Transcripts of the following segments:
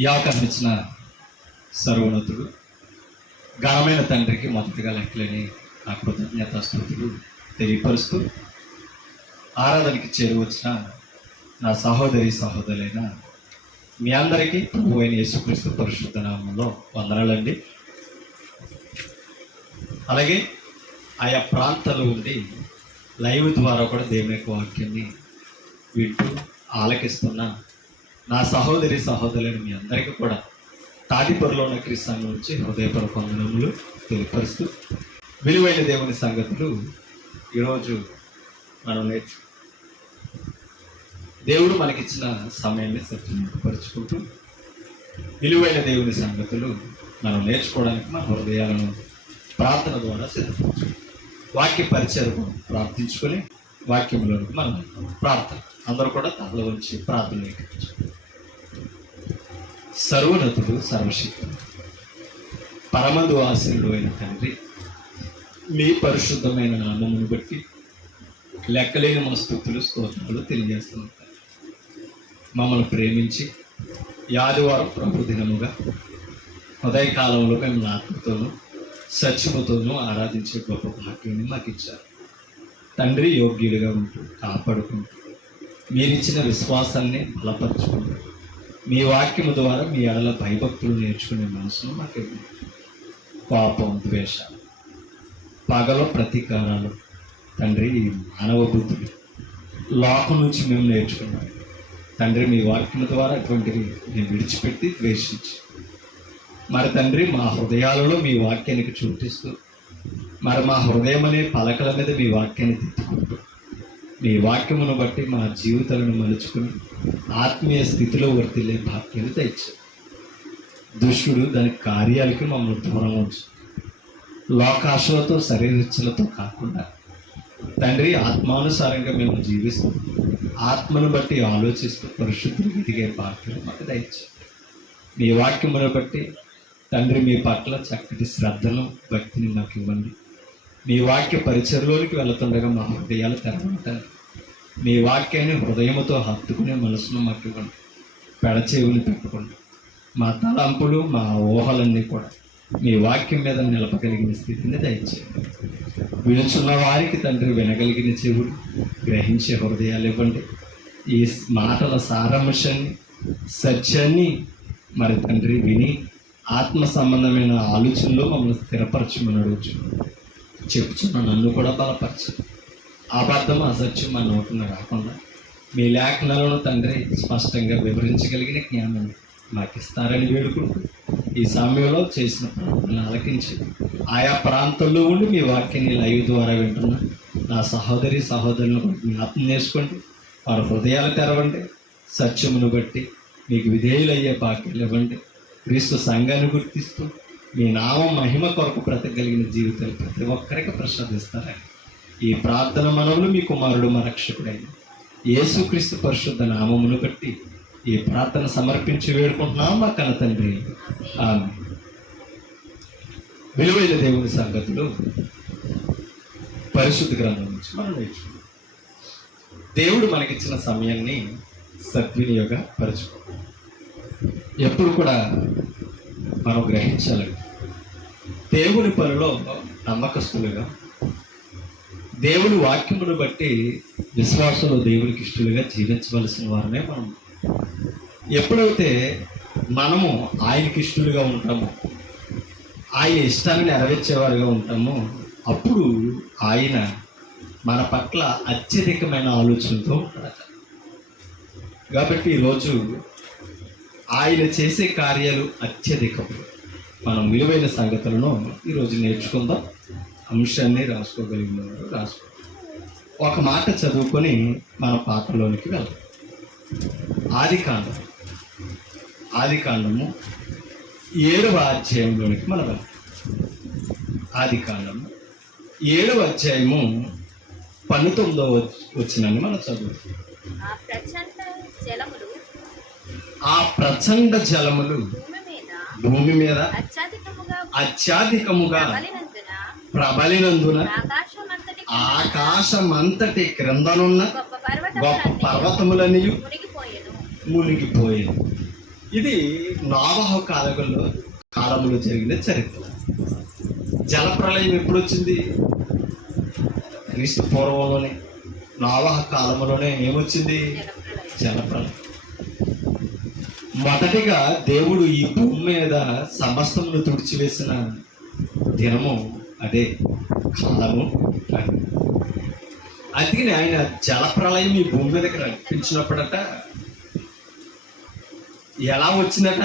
ఈ అవకాశం ఇచ్చిన సర్వోన్నతుడు ఘనమైన తండ్రికి మొదటిగా లెక్కలేని నా కృతజ్ఞతాస్తుతులు తెలియపరుస్తూ ఆరాధనకి చేరువచ్చిన నా సహోదరి సహోదరులైన మీ అందరికీ ప్రభు అయిన యేసుక్రీస్తు పరిశుద్ధ నామంలో వందనాలండి. అలాగే ఆయా ప్రాంతాల్లో ఉండి లైవ్ ద్వారా కూడా దేవుని యొక్క వాక్యాన్ని వింటూ ఆలకిస్తున్న నా సహోదరి సహోదరులైన మీ అందరికీ కూడా తాటిపొరలో ఉన్న క్రీస్తు నుంచి హృదయపూర్వక వందనములు తెలియపరుస్తూ విలువైన దేవుని సంగతులు ఈరోజు మనం దేవుడు మనకిచ్చిన సమయాన్ని సత్యపరుచుకుంటూ విలువైన దేవుని సంగతులు మనం నేర్చుకోవడానికి మన హృదయాలను ప్రార్థన ద్వారా సిద్ధపరచు వాక్య పరిచయం ప్రార్థించుకొని వాక్యంలోనికి మనం ప్రార్థన అందరూ కూడా తల ఉంచి ప్రార్థన. సర్వోన్నతుడు సర్వశక్తుడు పరమందు ఆశీనుడు అయిన తండ్రి, మీ పరిశుద్ధమైన నామమును బట్టి లెక్కలేని మన స్తుతులు స్తోత్రాలు తెలియజేస్తున్నాం. మమ్మల్ని ప్రేమించి ఆదివారం ప్రభు దినముగా ఉదయకాలంలో మేము ఆత్మతోనూ సత్యముతోనూ ఆరాధించే గొప్ప భాగ్యాన్ని మాకు ఇచ్చారు తండ్రి. యోగ్యుడిగా ఉంటూ కాపాడుకుంటూ మీరిచ్చిన విశ్వాసాన్ని బలపరుచుకుంటూ మీ వాక్యము ద్వారా మీ ఎడల భయభక్తులు నేర్చుకునే మనసును మాకు కోపం, ద్వేషాలు, పగలో ప్రతీకారాలు తండ్రి, మానవ బుద్ధులు లోకం నుంచి మేము నేర్చుకున్నాం తండ్రి. మీ వాక్యము ద్వారా అటువంటివి మేము విడిచిపెట్టి ద్వేషించి మరి తండ్రి మా హృదయాలలో మీ వాక్యానికి చూపిస్తూ మరి మా హృదయం అనే పలకల మీద మీ వాక్యాన్ని తిట్టుకుంటూ మీ వాక్యమును బట్టి మా జీవితాలను మలుచుకుని ఆత్మీయ స్థితిలో వర్తిల్లే భాగ్యాన్ని తెచ్చారు. దుష్టుడు దాని కార్యాలకి మమ్మల్ని దూరం ఉంచు. లోకాశలతో శరీరచ్చలతో కాకుండా తండ్రి ఆత్మానుసారంగా మేము జీవిస్తూ ఆత్మను బట్టి ఆలోచిస్తూ పరిశుద్ధులు ఎదిగే భాగ్యం మాకు దయచేయండి. మీ వాక్యమును బట్టి తండ్రి మీ పట్ల చక్కటి శ్రద్ధను భక్తిని మాకు ఇవ్వండి. మీ వాక్య పరిచయలోనికి వెళుతుండగా మా హృదయాలు తెరవండి. మీ వాక్యాన్ని హృదయముతో హత్తుకునే మనసును మాకు ఇవ్వండి. పెడచేవుని పెట్టుకోండి. మా తలంపులు మా ఊహలన్నీ కూడా మీ వాక్యం మీద నిలపగలిగిన స్థితిని దయచేయండి. వినుచున్న వారికి తండ్రి వినగలిగిన చెవులు, గ్రహించే హృదయాలు ఇవ్వండి. ఈ మాటల సారాంశాన్ని సత్యాన్ని మరి తండ్రి విని ఆత్మ సంబంధమైన ఆలోచనలో మమ్మల్ని స్థిరపరచమని అడుగుచు చెప్పుచున్న నన్ను కూడా బలపరచు. అబద్ధం అసత్యం మా నోటున రాకుండా మీ లేఖనాలను తండ్రి స్పష్టంగా వివరించగలిగిన జ్ఞానం మాకు ఇస్తారని వేడుకుంటూ ఈ సమయంలో చేసిన ప్రార్థనలు ఆలకించి ఆయా ప్రాంతాల్లో ఉండి మీ వాక్యాన్ని లైవ్ ద్వారా వింటున్న నా సహోదరి సహోదరులను జ్ఞాపకం చేసుకోండి. వారి హృదయాలు తెరవండి. సత్యమును బట్టి మీకు విధేయులయ్యే భాగ్యాలు ఇవ్వండి. క్రీస్తు సంఘాన్ని గుర్తిస్తూ మీ నామం మహిమ కొరకు బ్రతకగలిగిన జీవితాలు ప్రతి ఒక్కరికి ప్రసాదిస్తారని ఈ ప్రార్థన మనవులు మీ కుమారుడు మా రక్షకుడైన యేసుక్రీస్తు పరిశుద్ధ నామమును బట్టి ఈ ప్రార్థన సమర్పించి వేడుకుంటున్నాం మా కన్న తండ్రి. ఆమేన్. విలువైన దేవుని సంగతులు పరిశుద్ధ గ్రంథం నుంచి మనం నేర్చుకున్నాం. దేవుడు మనకిచ్చిన సమయాన్ని సద్వినియోగపరచుకో. ఎప్పుడు కూడా మనం గ్రహించాలండి, దేవుని పనిలో నమ్మకస్తులుగా, దేవుని వాక్యమును బట్టి విశ్వాసంలో దేవునికి ఇష్టలుగా జీవించవలసిన వారమే మనం. ఎప్పుడైతే మనము ఆయనకి ఇష్టలుగా ఉంటామో, ఆయన ఇష్టాన్ని నెరవేర్చేవారుగా ఉంటామో, అప్పుడు ఆయన మన పట్ల అత్యధికమైన ఆలోచనతో ఉంటాడు. కాబట్టి ఈరోజు ఆయన చేసే కార్యాలు అత్యధికం. మనం విలువైన సంగతులను ఈరోజు నేర్చుకుందాం. అంశాన్ని రాసుకోగలిగిన వారు రాసుకో. ఒక మాట చదువుకొని మన పాత్రలోనికి వెళ్దాం. ఆదికాండము 7వ అధ్యాయంలోనికి మనం వెళ్దాం. ఆదికాండము 7వ అధ్యాయము 19వ వచనాన్ని మనం చదువుతాం. ఆ ప్రచండ జలములు భూమి మీద అత్యధికముగా ప్రబలినందున ఆకాశమంతటి క్రిందనున్న గొప్ప పర్వతములన్నీ మునిగిపోయేది. ఇది నోవహు కాలంలో జరిగిన చరిత్ర. జలప్రళయం ఎప్పుడు వచ్చింది? క్రీస్తు పూర్వంలోనే, నోవహు కాలంలోనే ఏమొచ్చింది? జలప్రళయం. మొదటిగా దేవుడు ఈ భూమి మీద సమస్తమును తుడిచివేసిన దినము అదే, కాలము అది. అందుకని ఆయన జలప్రళయం ఈ భూమి మీదకి రప్పించినప్పుడట ఎలా వచ్చిందట?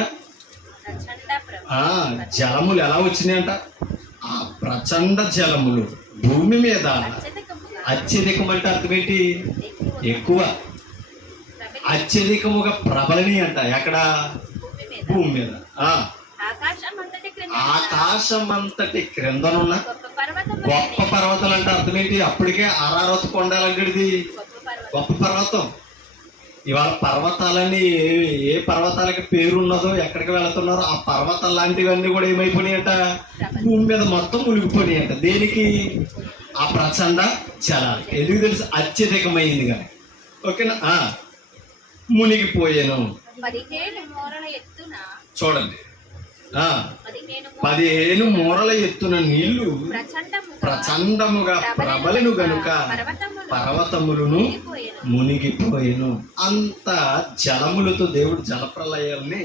జలములు ఎలా వచ్చినాయంట? ఆ ప్రచండ జలములు భూమి మీద అత్యధికం అంటే అర్థం ఏంటి? ఎక్కువ. అత్యధికముగా ప్రబలని అంట. ఎక్కడ? భూమి మీద. ఆకాశం అంతటి క్రిందనున్న గొప్ప పర్వతాలు అంటే అర్థం ఏంటి? అప్పటికే అరారత్ కొండాలంటే గొప్ప పర్వతం. ఇవాళ పర్వతాలన్నీ ఏ పర్వతాలకి పేరు ఉన్నదో, ఎక్కడికి వెళుతున్నారో ఆ పర్వతాలు లాంటివన్నీ కూడా ఏమైపోయినాయంట? భూమి మీద మొత్తం మునిగిపోయినాయంట. దేనికి? ఆ ప్రచండ జలాలు. ఎందుకు తెలుసు? అత్యధికమైంది కానీ. ఓకేనా? మునిగిపోయాను. చూడండి, 15 మూరల ఎత్తున నీళ్లు ప్రచండముగా ప్రబలను గనుక పర్వతములను మునిగిపోయాను. అంత జలములతో దేవుడు జలప్రలయాల్ని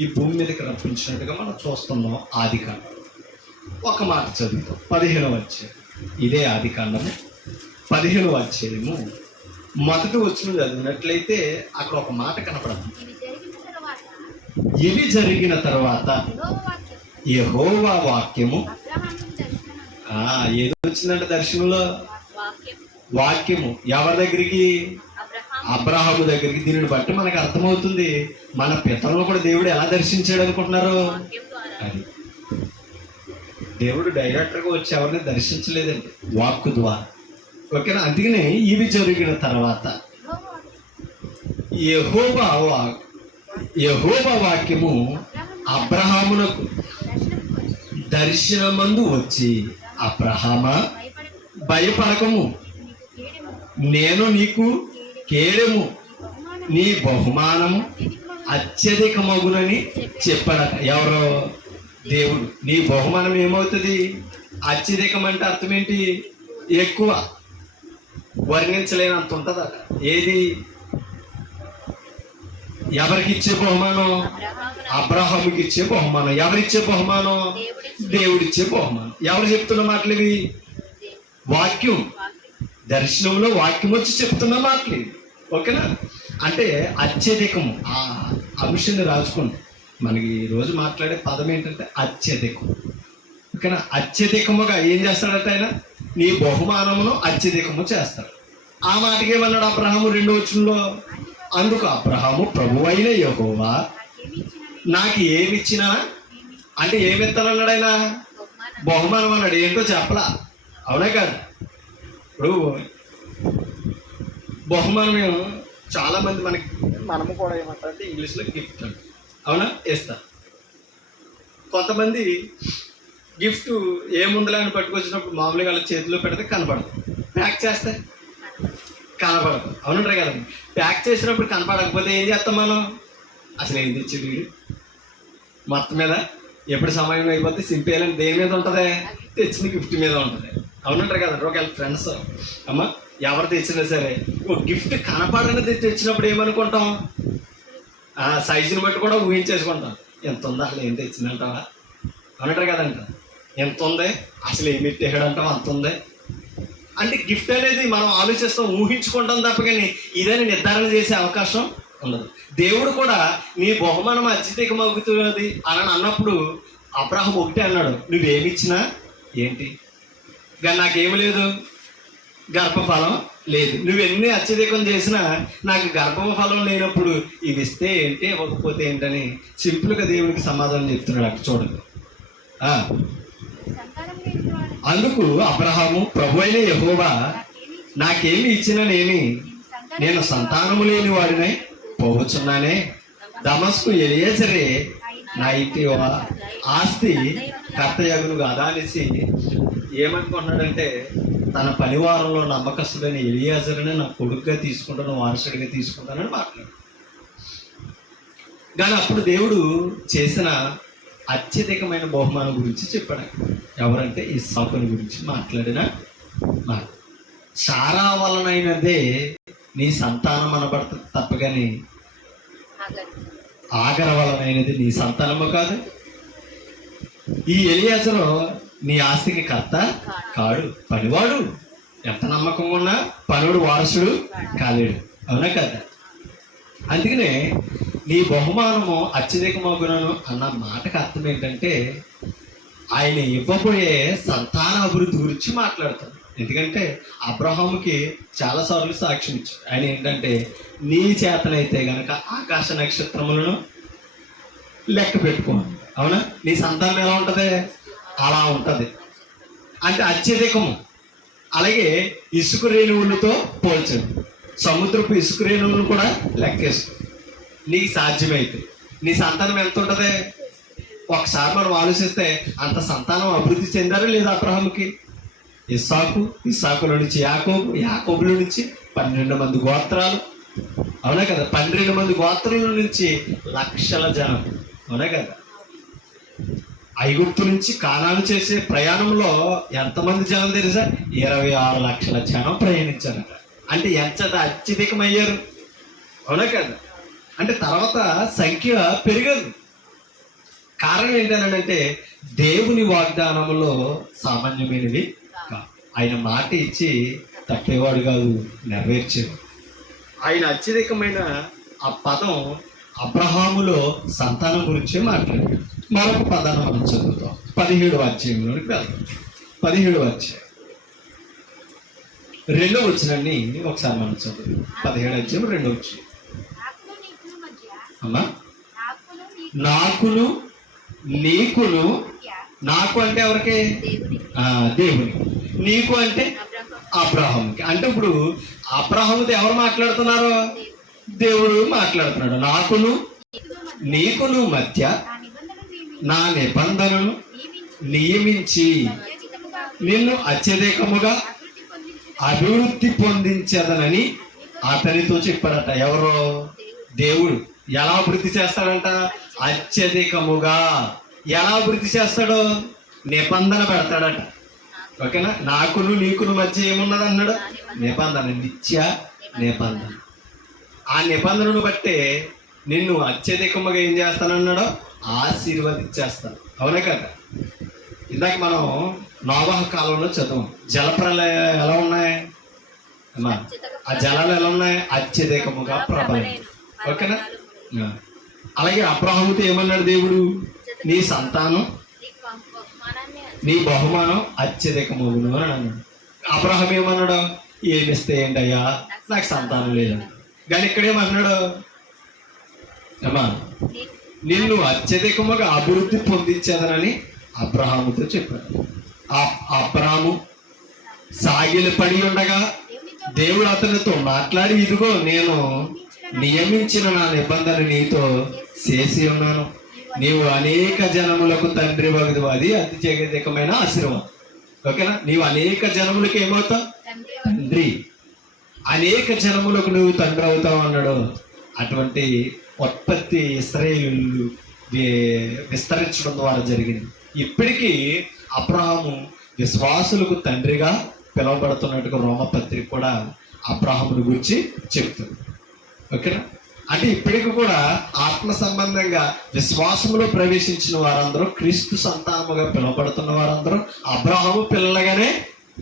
ఈ భూమి మీదకి రప్పించినట్టుగా మనం చూస్తున్నాం. ఆదికాండం ఒక మాట చదువుతాం, 15వ అధ్యాయం. ఇదే ఆదికాండము 15వ అధ్యాయము మొదటి వచనం చదివినట్లయితే అక్కడ ఒక మాట కనపడదు. ఇవి జరిగిన తర్వాత యెహోవా వాక్యము, ఏదో వచ్చిందంటే దర్శనంలో వాక్యము ఎవరి దగ్గరికి? అబ్రహాము దగ్గరికి. దీనిని బట్టి మనకు అర్థమవుతుంది మన పితరులను కూడా దేవుడు ఎలా దర్శించాడు అనుకుంటున్నారు? అది దేవుడు డైరెక్టర్గా వచ్చి ఎవరిని దర్శించలేదండి, వాక్కు ద్వారా. ఓకేనా? అందుకనే ఇవి జరిగిన తర్వాత యెహోవా వాక్యము అబ్రహామునకు దర్శనమందు వచ్చి, అబ్రహామా భయపడకము, నేను నీకు కేడెము, నీ బహుమానము అత్యధికమగునని చెప్పాడట. ఎవరో? దేవుడు. నీ బహుమానం ఏమవుతుంది? అత్యధికం అంటే అర్థం ఏంటి? ఎక్కువ, వర్ణించలేనంత ఉంటుందట. ఏది? ఎవరికి ఇచ్చే బహుమానం? అబ్రహాముకి ఇచ్చే బహుమానం. ఎవరిచ్చే బహుమానం? దేవుడిచ్చే బహుమానం. ఎవరు చెప్తున్న మాటలు ఇవి? వాక్యం. దర్శనంలో వాక్యం వచ్చి చెప్తున్న మాటలు ఇవి. ఓకేనా? అంటే అత్యధికము. ఆ అంశాన్ని రాసుకోండి. మనకి ఈ రోజు మాట్లాడే పదం ఏంటంటే అత్యధికం. ఓకేనా? అత్యధికముగా ఏం చేస్తాడట ఆయన? నీ బహుమానమును అత్యధికము చేస్తాడు. ఆ మాటకి ఏమన్నాడు అబ్రహాము 2వ వచనంలో? అందుకు అబ్రహాము, ప్రభువైన యెహోవా నాకు ఏమిచ్చినా అంటే ఏమిస్తానన్నాడు ఆయన? బహుమానం అన్నాడు. ఏంటో చెప్పలా. అవునా కాదు? ఇప్పుడు బహుమానం చాలా మంది మనము కూడా ఏమంటారంటే ఇంగ్లీష్లో గిఫ్ట్ అంట. అవునా? ఇస్తా. కొంతమంది గిఫ్ట్ ఏముందిలే అని పట్టుకొచ్చినప్పుడు మామూలుగా వాళ్ళ చేతిలో పెడితే కనపడదు, ప్యాక్ చేస్తే కనపడదు. అవునంటారు కదా? ప్యాక్ చేసినప్పుడు కనపడకపోతే ఏం చేస్తాం మనం? అసలు ఏం తెచ్చాడు వీడు మొత్తం మీద? ఎప్పుడు సమయం అయిపోతే సింపేయాలని దేని మీద ఉంటుంది? తెచ్చిన గిఫ్ట్ మీద ఉంటుంది. అవునంటారు కదా? ఒకవేళ ఫ్రెండ్స్ అమ్మ ఎవరు తెచ్చినా సరే ఒక గిఫ్ట్ కనపడని తెచ్చినప్పుడు ఏమనుకుంటాం? సైజుని బట్టి కూడా ఊహించేసుకుంటాం. ఎంత ఉందా? అసలు ఏం తెచ్చిందంటావా? అవునంటారు కదంట. ఎంత ఉంది? అసలు ఏమి తెగడంటాం? అంత ఉంది అంటే గిఫ్ట్ అనేది మనం ఆలోచిస్తాం, ఊహించుకుంటాం తప్ప కానీ ఇదని నిర్ధారణ చేసే అవకాశం ఉండదు. దేవుడు కూడా నీ బహుమానం అత్యధికమవుతున్నది అని అన్నప్పుడు అబ్రహాము ఒకటే అన్నాడు, నువ్వేమిచ్చినా ఏంటి? కానీ నాకేమి లేదు, గర్భఫలం లేదు. నువ్వెన్ని అత్యధికం చేసినా నాకు గర్భఫలం లేనప్పుడు ఇవి ఇస్తే ఏంటి, ఇవ్వకపోతే ఏంటని సింపుల్గా దేవుడికి సమాధానం చెప్తున్నాడు. అక్కడ చూడండి. అందుకు అబ్రహాము, ప్రభువైన యెహోవా నాకేమి ఇచ్చిననేమి, నేను సంతానము లేని వాడినై పోవచ్చున్నానే. దమస్కు ఎలియేజరే నా ఇంటి ఆస్తి కర్తయగును కదా అనేసి ఏమనుకుంటున్నాడంటే, తన పనివారంలో నమ్మకస్తుడైన ఎలియాజరుని నా కొడుకుగా తీసుకుంటాను, వారసుడిగా తీసుకుంటానని మాట్లాడు. కానీ అప్పుడు దేవుడు చేసిన అత్యధికమైన బహుమానం గురించి చెప్పాడు. ఎవరంటే ఇస్సాకుని గురించి మాట్లాడిన మాట. సారా వలనైనదే నీ సంతానం అనబడుతుంది తప్పగాని ఆగర వలనైనది నీ సంతానము కాదు. ఈ ఎలియాజరు నీ ఆస్తికి కర్త కాడు, పనివాడు. ఎంత నమ్మకం ఉన్నా పనుడు వారసుడు కాలేడు, అవునా కదా? అందుకనే నీ బహుమానము అత్యధికమగునను అన్న మాటకు అర్థం ఏంటంటే ఆయన ఇవ్వబోయే సంతాన అభివృద్ధి గురించి మాట్లాడతాడు. ఎందుకంటే అబ్రహాముకి చాలాసార్లు సాక్ష్యం ఇచ్చాడు. ఆయన ఏంటంటే నీ చేతనైతే గనక ఆకాశ నక్షత్రములను లెక్క పెట్టుకోండి, అవునా? నీ సంతానం ఎలా ఉంటది? అలా ఉంటది. అంటే అత్యధికము. అలాగే ఇసుక రేణువులతో పోల్చండి. సముద్రపు ఇసుక రేణువులను కూడా లెక్కేసుకో. నీకు సాధ్యమైతే నీ సంతానం ఎంత ఉంటది? ఒకసారి మనం ఆలోచిస్తే అంత సంతానం అభివృద్ధి చెందారు లేదా అబ్రహాముకి? ఇస్సాకులో నుంచి యాకోబులో నుంచి 12 మంది గోత్రాలు, అవునా కదా? 12 మంది గోత్రాల నుంచి లక్షల జనం, అవునా కదా? ఐగుప్తు నుంచి కానాను చేసే ప్రయాణంలో ఎంతమంది జనం తెలుసా? 26 లక్షల జనం ప్రయాణించారట. అంటే ఎంత అత్యధికమయ్యారు, అవునా కదా? అంటే తర్వాత సంఖ్య పెరగదు. కారణం ఏంటంటే దేవుని వాగ్దానములో సామాన్యమైనవి కాదు. ఆయన మాట ఇచ్చి తప్పేవాడు కాదు, నెరవేర్చేవాడు. ఆయన అత్యధికమైన ఆ పదం అబ్రహాములో సంతానం గురించే మాట్లాడాడు. మరొక పదాన్ని మనం చదువుతాం. 17వ అధ్యాయంలోనికి వెళ్తాం. 17వ అధ్యాయం 2వ వచనాన్ని ఒకసారి మనం చదువు. 17వ అధ్యాయం 2వ వచనం. అమ్మా, నాకును నీకును. నాకు అంటే ఎవరికి? దేవుని. నీకు అంటే అబ్రహాముకి. అంటే ఇప్పుడు అబ్రహాముతో ఎవరు మాట్లాడుతున్నారు? దేవుడు మాట్లాడుతున్నాడు. నాకును నీకును మధ్య నా నిబంధనను నియమించి నిన్ను అత్యధికముగా అభివృద్ధి పొందించదనని అతనితో చెప్పారట. ఎవరో? దేవుడు. ఎలా అభివృద్ధి చేస్తాడంట? అత్యధికముగా. ఎలా అభివృద్ధి చేస్తాడో నిబంధన పెడతాడట. ఓకేనా? నాకును నీకును మధ్య ఏమున్నది అన్నాడు? నిబంధన, నిత్య నిబంధన. ఆ నిబంధనను బట్టే నిన్ను అత్యధికముగా ఏం చేస్తానన్నాడో ఆశీర్వదించేస్తాను, అవునా కదా? ఇందాక మనం నోవహు కాలంలో చదువు. జలప్రలయాలు ఎలా ఉన్నాయి అమ్మా? ఆ జలాలు ఎలా ఉన్నాయి? అత్యధికముగా ప్రబలం, ఓకేనా? అలాగే అబ్రహాముతో ఏమన్నాడు దేవుడు? నీ సంతానం, నీ బహుమానం అత్యధికమగును అని అన్నాడు. అబ్రహాం ఏమన్నాడు? ఏమిస్తే ఏంటయ్యా, నాకు సంతానం లేదని. కానీ ఇక్కడేమన్నాడు అమ్మా? నిన్ను అత్యధికముగా అభివృద్ధి పొందించేదనని అబ్రహాముతో చెప్పాడు. అబ్రహాము సాగిలి పడి ఉండగా దేవుడు అతనితో మాట్లాడి, ఇదిగో నేను నియమించిన నా నిబంధన నీతో చేసి ఉన్నాను. నీవు అనేక జనములకు తండ్రి వగదు. అది అత్యధికమైన ఆశీర్వాదం, ఓకేనా? నీవు అనేక జనములకు ఏమవుతావు? తండ్రి. అనేక జనములకు నువ్వు తండ్రి అవుతావు అన్నాడు. అటువంటి ఉత్పత్తి ఇశ్రాయేలు విస్తరించడం ద్వారా జరిగింది. ఇప్పటికీ అబ్రహాము విశ్వాసులకు తండ్రిగా పిలువబడుతున్నట్టుగా రోమపత్రిక కూడా అబ్రహాముని గురించి చెప్తుంది, ఓకేనా? అంటే ఇప్పటికి కూడా ఆత్మ సంబంధంగా విశ్వాసంలో ప్రవేశించిన వారందరూ, క్రీస్తు సంతానముగా పిలువబడుతున్న వారందరూ అబ్రహాము పిల్లలుగానే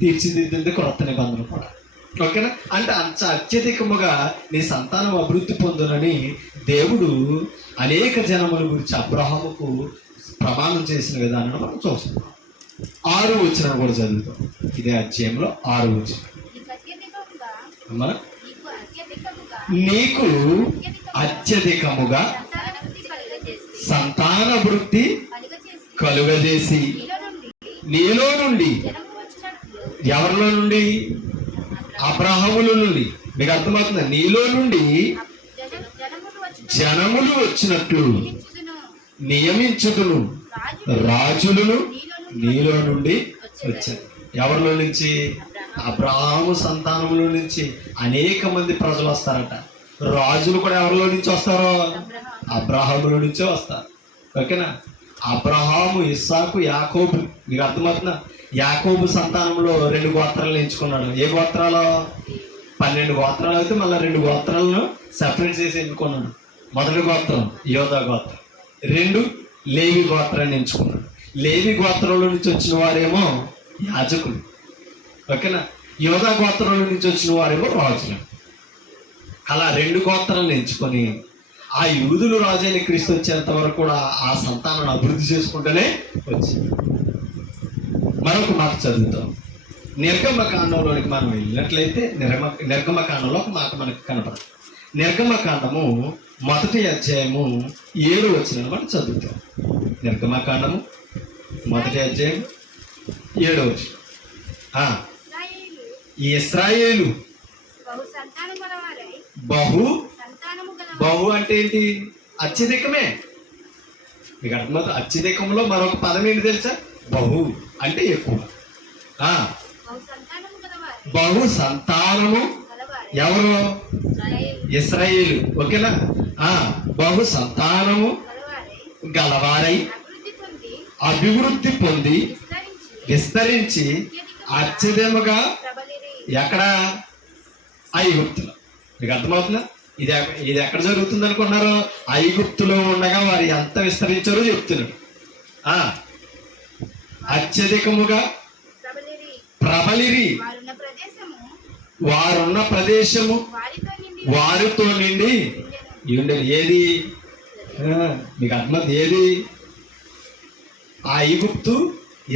తీర్చిదిద్దింది క్రొత్త నిబంధన కూడా, ఓకేనా? అంటే అంత అత్యధికముగా నీ సంతానం అభివృద్ధి పొందునని దేవుడు అనేక జనముల గురించి అబ్రహాముకు ప్రమాణం చేసిన విధానం మనం చూస్తున్నాం. 6వ వచనం కూడా చదువుతాం. ఇదే అధ్యాయంలో 6వ వచనం. అమ్మా, నీకు అత్యధికముగా సంతానవృద్ధి కలుగజేసి నీలో నుండి. ఎవరిలో నుండి? అబ్రహాములో నుండి. మీకు అర్థమవుతుంది? నీలో నుండి జనములు వచ్చినట్లు నియమించుదును, రాజులను నీలో నుండి వచ్చారు. ఎవరిలో నుంచి? అబ్రహాము సంతానంలో నుంచి అనేక మంది ప్రజలు వస్తారట. రాజులు కూడా ఎవరిలో నుంచి వస్తారో? అబ్రహాముల నుంచే వస్తారు. ఓకేనా? అబ్రహాము, ఇస్సాకు, యాకోబు. మీకు అర్థమవుతుందా? యాకోబు సంతానంలో 2 గోత్రాలను ఎంచుకున్నాడు. ఏ గోత్రాలు? 12 గోత్రాలు అయితే మళ్ళీ 2 గోత్రాలను సెపరేట్ చేసి ఎన్నుకున్నాడు. మొదటి గోత్రం యోధా గోత్రం, 2 లేవి గోత్రాన్ని ఎంచుకున్నాడు. లేవి గోత్రంలో నుంచి వచ్చిన వారేమో యాజకులు. ఓకేనా? యోధా గోత్రంలో నుంచి వచ్చిన వారేమో రాజులు. అలా 2 గోత్రాలను ఎంచుకొని ఆ యూదులు రాజైన క్రీస్తు వచ్చేంత వరకు కూడా ఆ సంతానాన్ని అభివృద్ధి చేసుకుంటూనే వచ్చింది. మరొక మాట చదువుతాం. నిర్గమకాండంలోనికి మనం వెళ్ళినట్లయితే నిర్గమకాండంలో ఒక మాట మనకు కనపడదు. నిర్గమకాండము 1వ అధ్యాయము 7వ వచనం మనం చదువుతాం. నిర్గమకాండము 1వ అధ్యాయం 7వ వచనం. ఇశ్రాయేలు బహు అంటే ఏంటి? అత్యధికమే. మీకు అర్థమవుతుంది. అత్యధికంలో మరొక పదం ఏంటి తెలుసా? బహు అంటే ఎక్కువ. బహు సంతానము ఎవరు? ఇశ్రాయేలు. ఓకేనా? బహు సంతానము గలవారై అభివృద్ధి పొంది విస్తరించి అత్యధికముగా ఎక్కడ? ఐగుప్తులో. మీకు అర్థమవుతుందా? ఇది ఎక్కడ జరుగుతుంది అనుకున్నారు? ఐగుప్తులో ఉండగా వారు ఎంత విస్తరించారో చెప్తున్నాడు. అత్యధికముగా ప్రబలిరి, వారున్న ప్రదేశము వారితో నిండి ఉండేది. ఏది? మీకు అర్థమవుతుంది. ఏది? ఆ ఐగుప్తు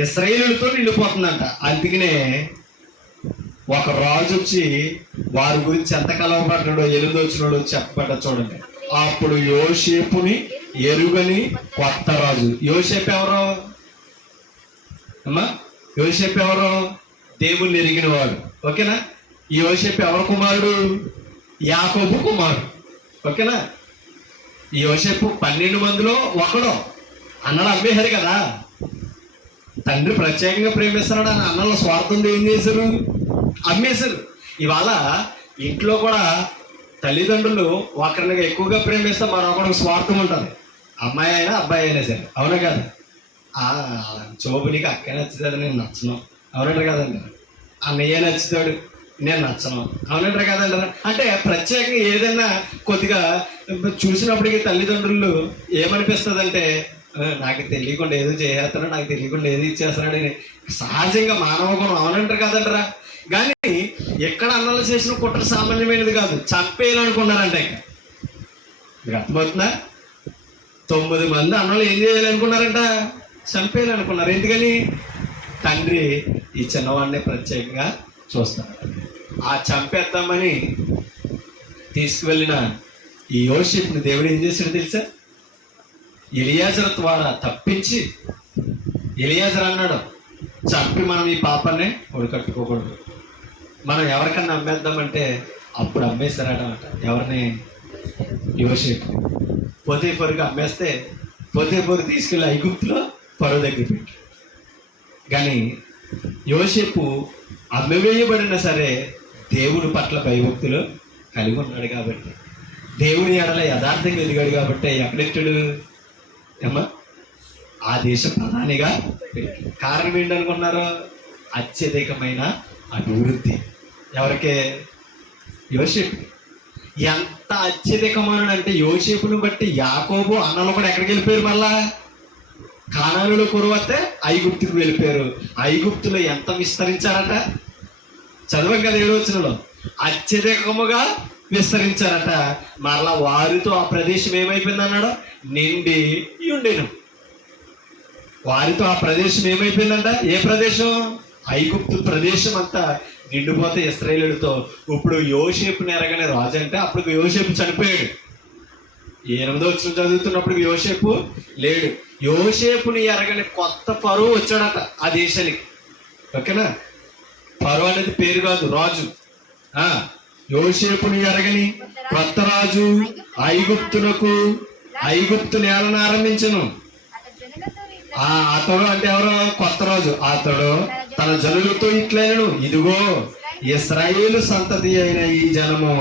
ఇశ్రాయేలుతో నిండిపోతుందంట. అందుకనే ఒక రాజు వచ్చి వారి గురించి ఎంత కలవబడ్డాడో, ఎలుదొచ్చినాడో చెప్పబడ్డ చూడండి. అప్పుడు యోసేపుని ఎరుగని కొత్త రాజు. యోసేపు ఎవరు అమ్మా? యోసేపు ఎవరు? దేవుణ్ణి ఎరిగిన వాడు. ఓకేనా? ఈ యోసేపు ఎవరు కుమారుడు? యాకోబు కుమారుడు. ఓకేనా? ఈ యోసేపు 12 మందిలో ఒకడు. అన్నలు అమ్మేశారు కదా. తండ్రి ప్రత్యేకంగా ప్రేమిస్తున్నాడు అని అన్నల స్వార్థం ఏం చేశారు? అమ్మేశారు. ఇవాళ ఇంట్లో కూడా తల్లిదండ్రులు ఒకరిని ఎక్కువగా ప్రేమిస్తే మరొకరికి స్వార్థం ఉంటుంది. అమ్మాయి అయినా అబ్బాయి అయినా సరే. అవునా కదా? చోపు నీకు అక్క నచ్చుతుంది, నేను నచ్చను. అవునంటారు కదండి. అన్నయ్య నచ్చుతాడు, నేను నచ్చను. అవునంటారు కదండి. అంటే ప్రత్యేకంగా ఏదైనా కొద్దిగా చూసినప్పటికీ తల్లిదండ్రులు ఏమనిపిస్తుంది అంటే, నాకు తెలియకుండా ఏదో చేసేస్తున్నాడు, నాకు తెలియకుండా ఏదో ఇచ్చేస్తున్నాడు అని సహజంగా మానవ గుణం. అవునంటారు కదంటారా? కానీ ఎక్కడ అన్నలు చేసిన కుట్ర సామాన్యమైనది కాదు. చంపేయాలనుకున్నారంట. మీకు అర్థమవుతుందా? 9 మంది అన్నలు ఏం చేయాలనుకున్నారంట? చంపేయాలనుకున్నారు. ఎందుకని? తండ్రి ఈ చిన్నవాడిని ప్రత్యేకంగా చూస్తాడు. ఆ చంపేద్దామని తీసుకువెళ్ళిన ఈ యోసేపుని దేవుడు ఏం చేశాడు తెలుసా? ఎలియాజరు ద్వారా తప్పించి, ఎలియాజరు అన్నాడు, చంపి మనం ఈ పాపాన్ని ఒడికట్టుకోకూడదు, మనం ఎవరికన్నా అమ్మేద్దామంటే అప్పుడు అమ్మేశారట. ఎవరిని? యోసేపు. పోతీఫరుకి అమ్మేస్తే పోతీఫరు తీసుకెళ్ళి ఐగుప్తులో ఫరో దగ్గర పెట్టి. కానీ యోసేపు అమ్మవేయబడినా సరే దేవుని పట్ల భయభక్తులు కలిగి ఉన్నాడు కాబట్టి, దేవుని ఎడల యథార్థంగా ఎదిగాడు కాబట్టి ఎక్కడెట్టాడు ఏమా? ఆ దేశ ప్రధానిగా. కారణం ఏంటనుకున్నారు? అత్యధికమైన అభివృద్ధి. ఎవరికే? యోసేపు. ఎంత అత్యధికమైన అంటే యోసేపును బట్టి యాకోబు అన్నలు కూడా ఎక్కడికి వెళ్ళిపోయారు? మళ్ళా కానానులో కురువతే ఐగుప్తుకు వెళ్ళిపోయారు. ఐగుప్తులో ఎంత విస్తరించారట? చదవం కదా 7వ వచనంలో. అత్యధికముగా విస్తరించారట. మరలా వారితో ఆ ప్రదేశం ఏమైపోయింది అన్నాడు? నిండి ఉండేను. వారితో ఆ ప్రదేశం ఏమైపోయిందంట? ఏ ప్రదేశం? ఐగుప్తు ప్రదేశం అంతా నిండిపోతే ఇశ్రాయేలుతో. ఇప్పుడు యోసేపుని ఎరగని రాజు అంటే అప్పుడు యోసేపు చనిపోయాడు. 8వ వచనం చదువుతున్నప్పుడు యోసేపు లేడు. యోసేపుని ఎరగని కొత్త ఫరో వచ్చాడట ఆ దేశానికి. ఓకేనా? ఫరో అనేది పేరు కాదు, రాజు. యోసేపుని ఎరగని కొత్త రాజు ఐగుప్తు నేలను ఆరంభించను. అతడు అంటే ఎవరు? కొత్త రాజు. అతడు తన జనులతో ఇట్లైనను, ఇదిగో ఇశ్రాయేలు సంతతి అయిన ఈ జనము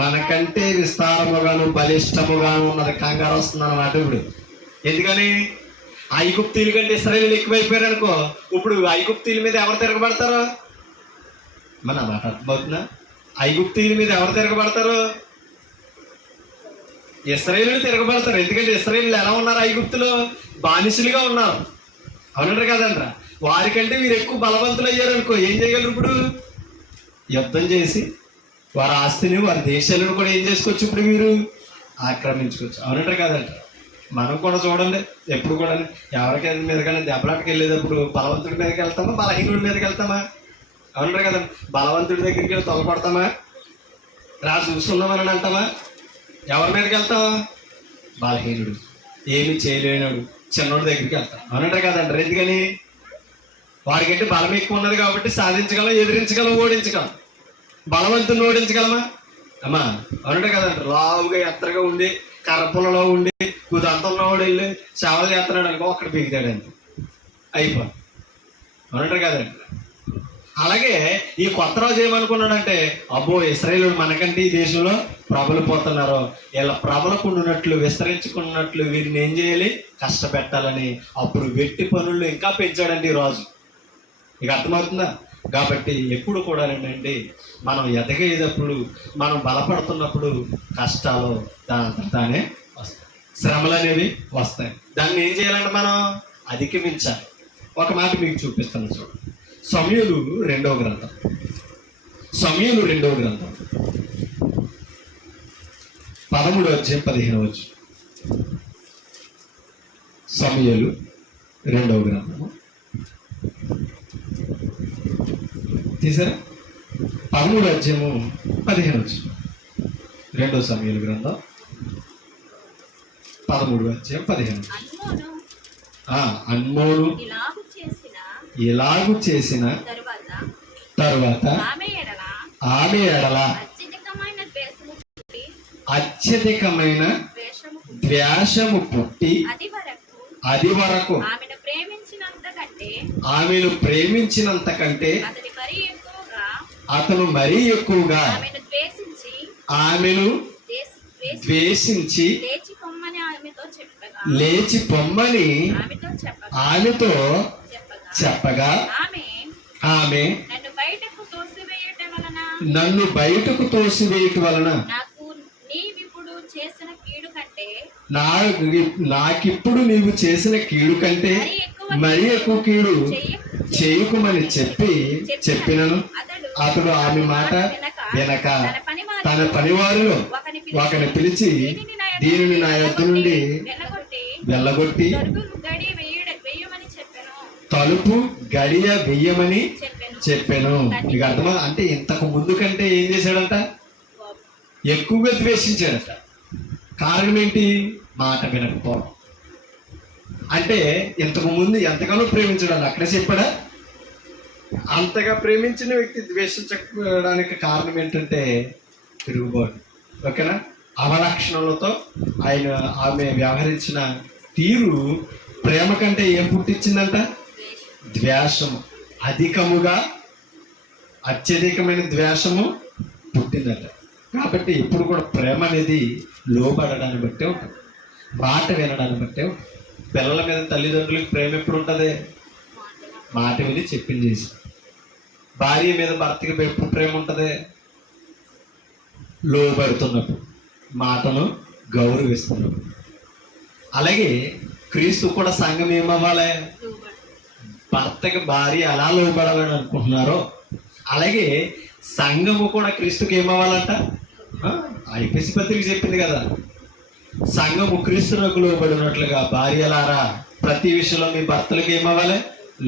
మనకంటే విస్తారముగాను బలిష్టముగాను ఉన్నది కంగారు వస్తుంది అన్నమాట. ఎందుకని ఐగుప్తీయుల కంటే ఇశ్రాయేలీయులు ఎక్కువైపోయారు అనుకో, ఇప్పుడు ఐగుప్తీయుల మీద ఎవరు తిరగబడతారు? మన మాట అర్థమవుతుందా? ఐగుప్తీయుల మీద ఎవరు తిరగబడతారు? ఇశ్రాయేలీయులు తిరగబడతారు. ఎందుకంటే ఇశ్రాయేలీయులు ఎలా ఉన్నారు? ఐగుప్తులో బానిసలుగా ఉన్నారు, అవునంటారు కదంటారా? వారికంటే వీరు ఎక్కువ బలవంతులు అయ్యారు అనుకో, ఏం చేయగలరు? ఇప్పుడు యుద్ధం చేసి వారి ఆస్తిని, వారి దేశాలను కూడా ఏం చేసుకోవచ్చు? ఇప్పుడు వీరు ఆక్రమించుకోవచ్చు, అవునంటారు కదంటారా? మనం కూడా చూడండి, ఎప్పుడు కూడా ఎవరికి మీదకైనా దెబ్బలాటకి వెళ్ళేటప్పుడు బలవంతుడి మీదకి వెళ్తామా, బలహీనుడి మీదకి వెళ్తామా? అవునంటారు కదా. బలవంతుడి దగ్గరికి వెళ్ళి తొలగొడతామా, రా చూసుకున్నామని అంటామా? ఎవరి మీదకి వెళ్తాం? బలహీనుడు, ఏమి చేయలేనాడు, చిన్నోడి దగ్గరికి వెళ్తాం, అవునంటారు కదంటారు. ఎందుకని? వారికంటే బలం ఎక్కువ ఉన్నది కాబట్టి సాధించగలం, ఎదిరించగలం, ఓడించగలం. బలవంతుని ఓడించగలమా? అమ్మా, అవునంటారు కదంటారు. లావుగా ఎత్తరగా ఉండి కర్రపులలో ఉండి కుదంతంలో వెళ్ళి సేవలు చేస్తున్నాడు అనుకో, అక్కడ బిగుతాడండి, అయిపో, అవునంటారు కదండి. అలాగే ఈ కొత్త రాజు ఏమనుకున్నాడంటే, అబ్బో ఇశ్రాయేలీయులు మనకంటే ఈ దేశంలో ప్రబలిపోతున్నారు, ఇలా ప్రబలకుండానట్లు విస్తరించుకున్నట్లు వీరిని ఏం చేయాలి? కష్టపెట్టాలని అప్పుడు వెట్టి పనులు ఇంకా పెంచాడండి ఈ రాజు. ఇక అర్థమవుతుందా? కాబట్టి ఎప్పుడు కూడా ఏంటంటే, మనం ఎదగేటప్పుడు, మనం బలపడుతున్నప్పుడు కష్టాలు దానే వస్తాయి, శ్రమలు అనేవి వస్తాయి. దాన్ని ఏం చేయాలంటే మనం అధిగమించాలి. ఒక మాట మీకు చూపిస్తాను చూడండి. సమూయేలు 2వ గ్రంథం, సమూయేలు 2వ గ్రంథం 13వ అధ్యాయం 15వ వచనం. సమూయేలు 2వ గ్రంథము తీసారా? 13వ అధ్యాయము 15వ వచనం. 2వ సమూయేలు గ్రంథం 13వ అధ్యాయం 15. అన్మోను ఇలాగు చేసిన తరువాత ఆమె ఎడల అత్యధికమైన ద్వేషము పుట్టి అది వరకు ఆమెను ప్రేమించినంత కంటే అతను మరీ ఎక్కువగా ఆమెను ద్వేషించి లేచి పొమ్మని ఆమెతో చెప్పగా ఆమె నన్ను బయటకు తోసివేయటం వలన నాకిప్పుడు నీవు చేసిన కీడు కంటే మరీ ఎక్కువ కీడు చేయకుమని చెప్పినను అతడు ఆమె మాట వినక తన పనివారిలో ఒకని పిలిచి దీనిని నా యొద్ద నుండి వెళ్ళగొట్టి తలుపు గడియ వెయ్యమని చెప్పాను. మీకు అర్థమా? అంటే ఇంతకు ముందు కంటే ఏం చేశాడంట? ఎక్కువగా ద్వేషించాడట. కారణం ఏంటి? మాట వినకపోవడం. అంటే ఇంతకు ముందు ఎంతగానో ప్రేమించడాలి, అక్కడ చెప్పాడా? అంతగా ప్రేమించిన వ్యక్తి ద్వేషించడానికి కారణం ఏంటంటే తిరుగుబాటు. ఓకేనా? అవలక్షణాలతో ఆమె వ్యవహరించిన తీరు ప్రేమ కంటే ఏం పుట్టించిందంట? ద్వేషము. అత్యధికమైన ద్వేషము పుట్టిందట. కాబట్టి ఇప్పుడు కూడా ప్రేమ అనేది లోబడడాన్ని బట్టే ఉంటుంది, మాట వినడాన్ని బట్టే ఉంటుంది. పిల్లల మీద తల్లిదండ్రులకు ప్రేమ ఎప్పుడు ఉంటుంది? మాట విని చెప్పింది చేసి. భార్య మీద భర్తకి ఎప్పుడు ప్రేమ ఉంటుంది? లోబడుతున్నప్పుడు, మాటను గౌరవిస్తున్నప్పుడు. అలాగే క్రీస్తు కూడా సంఘం ఏమవ్వాలి? భర్తకి భార్య ఎలా లోబడాలని అనుకుంటున్నారో అలాగే సంఘము కూడా క్రీస్తుకి ఏమవ్వాలంట? ఎఫెసీ పత్రిక చెప్పింది కదా, సంఘము క్రీస్తునకు లోబడినట్లుగా భార్యలారా ప్రతి విషయంలో మీ భర్తలకు ఏమవ్వాలి?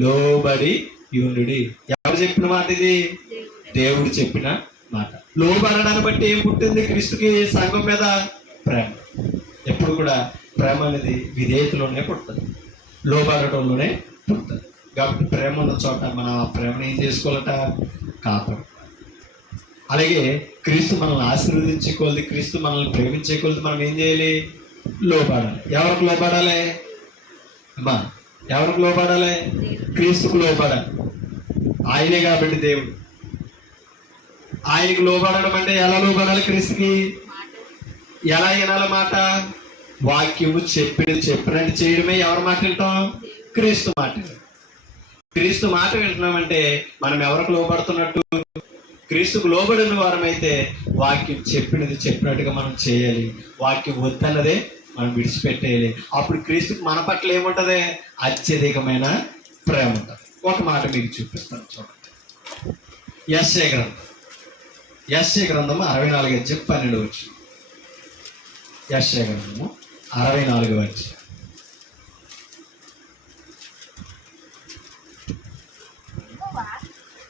లోబడి యుండుడి. ఎవరు చెప్పిన మాట ఇది? దేవుడు చెప్పిన మాట. లోబడడాన్ని బట్టి ఏం పుట్టింది? క్రీస్తుకి సంఘం మీద ప్రేమ. ఎప్పుడు కూడా ప్రేమ అనేది విధేయతలోనే పుడుతుంది, లోబడటంలోనే పుడుతుంది. కాబట్టి ప్రేమ ఉన్న చోట మనం ఆ ప్రేమను ఏం చేసుకోవాలట? కాపాడు. అలాగే క్రీస్తు మనల్ని ఆశీర్వదించే కొలది, క్రీస్తు మనల్ని ప్రేమించే కొలది మనం ఏం చేయాలి? లోబడాలి. ఎవరికి లోబడాలి? అమ్మా, ఎవరికి లోబడాలి? క్రీస్తుకు లోబడాలి. ఆయనే కాబట్టి దేవుడు. ఆయనకి లోబడడం అంటే ఎలా లోబడాలి? క్రీస్తుకి ఎలా వినాలి మాట? వాక్యము చెప్పినట్టు చేయడమే. ఎవరి మాట వింటాం? క్రీస్తు మాట. క్రీస్తు మాట వింటున్నామంటే మనం ఎవరికి లోబడుతున్నట్టు? క్రీస్తుకు లోబడిన వారమైతే వాక్యం చెప్పినట్టుగా మనం చేయాలి. వాక్యం వద్దన్నదే మనం విడిచిపెట్టేయాలి. అప్పుడు క్రీస్తుకు మన పట్ల ఏముంటది? అత్యధికమైన ప్రేమ ఉంటుంది. ఒక మాట మీకు చూపిస్తాను, చూడండి. యెషయా గ్రంథము 64:12. యెషయా గ్రంథము 64.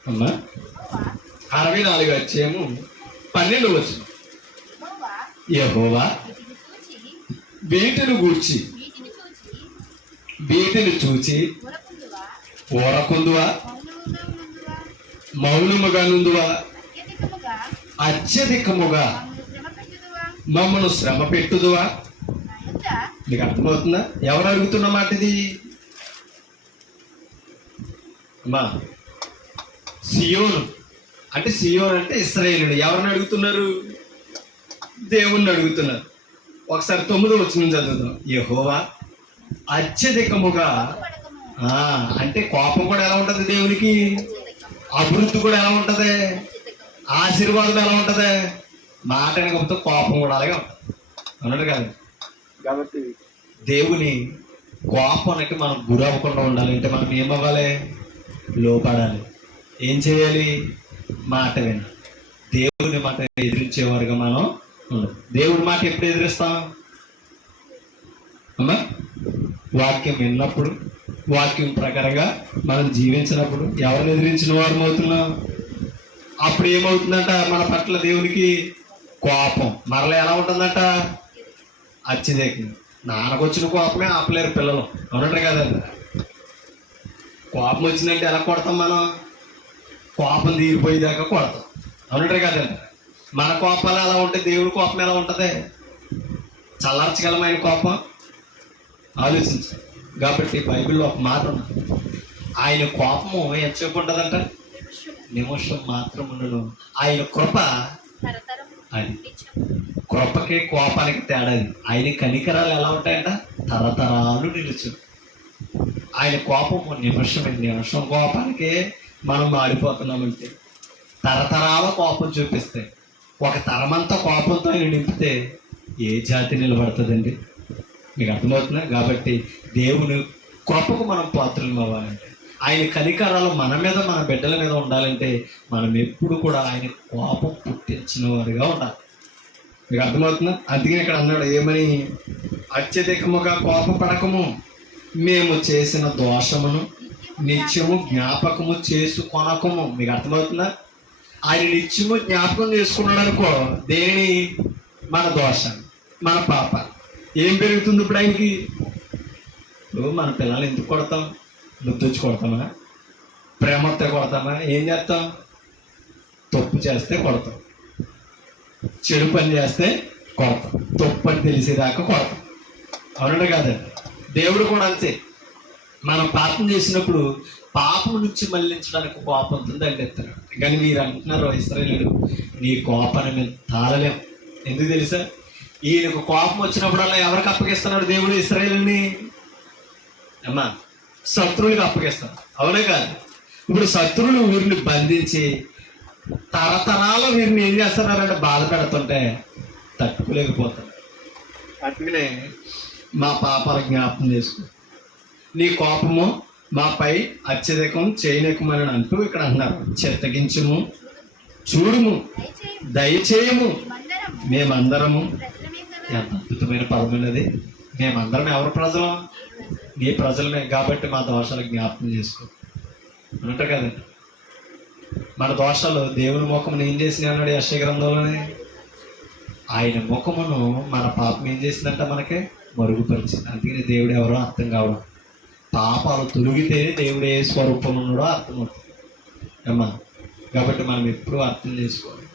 అమ్మా 64:12. యెహోవా వీటిని గూర్చి వీటిని చూచి ఓరకుందువా, మౌనముగా నుందువా, అత్యధికముగా మమ్మను శ్రమ పెట్టుదువా. మీకు అర్థమవుతుందా? ఎవరు అడుగుతున్న మాట ఇది? అమ్మా సియోను అంటే ఇశ్రాయేలుడు. ఎవరిని అడుగుతున్నారు? దేవుణ్ణి అడుగుతున్నారు. ఒకసారి 9వ వచనం చదువుదాం. యెహోవా అత్యధికముగా, అంటే కోపం కూడా ఎలా ఉంటది దేవునికి? అభివృద్ధి కూడా ఎలా ఉంటది? ఆశీర్వాదం ఎలా ఉంటది? మాట అనకపోతే కోపం కూడా అలాగే ఉంటుంది, అన్నట్టు కాదు. కాబట్టి దేవుని కోపానికి మనం గురవ్వకుండా ఉండాలంటే మనం ఏమవ్వాలి? లోపడాలి. ఏం చేయాలి? మాట వినాలి. దేవుని మాట ఎదిరించేవారుగా మనం ఉండాలి. దేవుడి మాట ఎప్పుడు ఎదిరిస్తాం? అమ్మా వాక్యం విన్నప్పుడు, వాక్యం ప్రకారంగా మనం జీవించినప్పుడు ఎవరిని ఎదిరించిన వారు అవుతున్నాం. అప్పుడు ఏమవుతుందంట? మన పట్ల దేవునికి కోపం మరలా ఎలా ఉంటుందంట? అత్యధికం. నాన్నకొచ్చిన కోపమే ఆపలేరు పిల్లలు, అవునంటారు కదండి. కోపం వచ్చిందంటే ఎలా కొడతాం మనం? కోపం తీరిపోయేదాకా కొడతాం, అవునంటారు కదండి. మన కోపాలు ఎలా ఉంటాయి? దేవుడి కోపం ఎలా ఉంటుంది? చల్లార్చగలమైన కోపం. ఆలోచించు. కాబట్టి బైబిల్లో ఒక మాట ఉంది, ఆయన కోపము ఎంతసేపు ఉంటుందంట? నిమిషం మాత్రం ఉండడు. ఆయన కృప, అది కృపకి కోపానికి తేడాది. ఆయన కనికరాలు ఎలా ఉంటాయంట? తరతరాలు నిలుచు. ఆయన కోపము నిమిషం కోపానికే మనం మాడిపోతున్నామంటే, తరతరాల కోపం చూపిస్తే, ఒక తరమంతా కోపంతో ఆయన నింపితే ఏ జాతి నిలబడుతుందండి? మీకు అర్థమవుతుందా? కాబట్టి దేవుని కృపకు మనం పాత్రలు అవ్వాలంటే, ఆయన కనికరాలు మన మీద, మన బిడ్డల మీద ఉండాలంటే మనం ఎప్పుడు కూడా ఆయన కోపం పుట్టించిన వారిగా ఉండాలి. మీకు అర్థమవుతుందా? అందుకే ఇక్కడ అన్నాడు ఏమని? అత్యధికముగా కోపపడకము, మేము చేసిన దోషమును నిత్యము జ్ఞాపకము చేసుకొనకము. మీకు అర్థమవుతుందా? ఆయన నిత్యము జ్ఞాపకం చేసుకున్నాడు అనుకో, దేని? మన దోషం, మన పాప. ఏం పెరుగుతుంది ఇప్పుడు ఆయనకి? మన పిల్లలు ఎందుకు కొడతాం? ముద్దొచ్చి కొడతామా? ప్రేమతో కొడతామా? ఏం చేస్తాం? తప్పు చేస్తే కొడతాం, చెడు పని చేస్తే కొడతాం, తప్పు అని తెలిసేదాకా కొడతాం, అవునండి కాదండి. దేవుడు కూడా అంతే. మనం పాపం చేసినప్పుడు పాపం నుంచి మళ్లించడానికి కోపంతో దండెత్తారు. కానీ మీరు అంటున్నారు, ఇశ్రాయేలీయులు, నీ కోపాన్ని మేము తాళలేం. ఎందుకు తెలుసా? ఈయనకు కోపం వచ్చినప్పుడల్లా ఎవరికి అప్పగిస్తున్నాడు దేవుడు? ఇశ్రాయేలుని అమ్మా శత్రువులకు అప్పగిస్తాడు, అవునే కాదు? ఇప్పుడు శత్రువులు వీరిని బంధించి తరతరాల వీరిని ఏం చేస్తున్నారంటే బాధ పెడుతుంటే తట్టుకోలేకపోతారు. అట్లనే మా పాపాల జ్ఞాపకం చేసుకో, నీ కోపము మాపై అత్యధికం చేయనికమని అంటూ ఇక్కడ అంటున్నారు. చిత్తగించుము, చూడుము, దయచేయము, మేమందరము. ఎంత అద్భుతమైన పదమైనది. మేమందరం ఎవరి ప్రజలు? నీ ప్రజలమే. కాబట్టి మా దోషాలు జ్ఞాపకం చేసుకో అంటారు కదండి. మన దోషాలు దేవుని ముఖమును ఏం చేసినాయి అన్నాడు యెషయా గ్రంథంలోనే. ఆయన ముఖమును మన పాపం ఏం చేసిందంట? మనకే మరుగుపరిచింది. అందుకని దేవుడు ఎవరో అర్థం కావడం. పాపాలు తొలగితే దేవుడు ఏ స్వరూపం ఉన్నాడో అర్థమవుతుంది అమ్మా. కాబట్టి మనం ఎప్పుడూ అర్థం చేసుకోవాలి,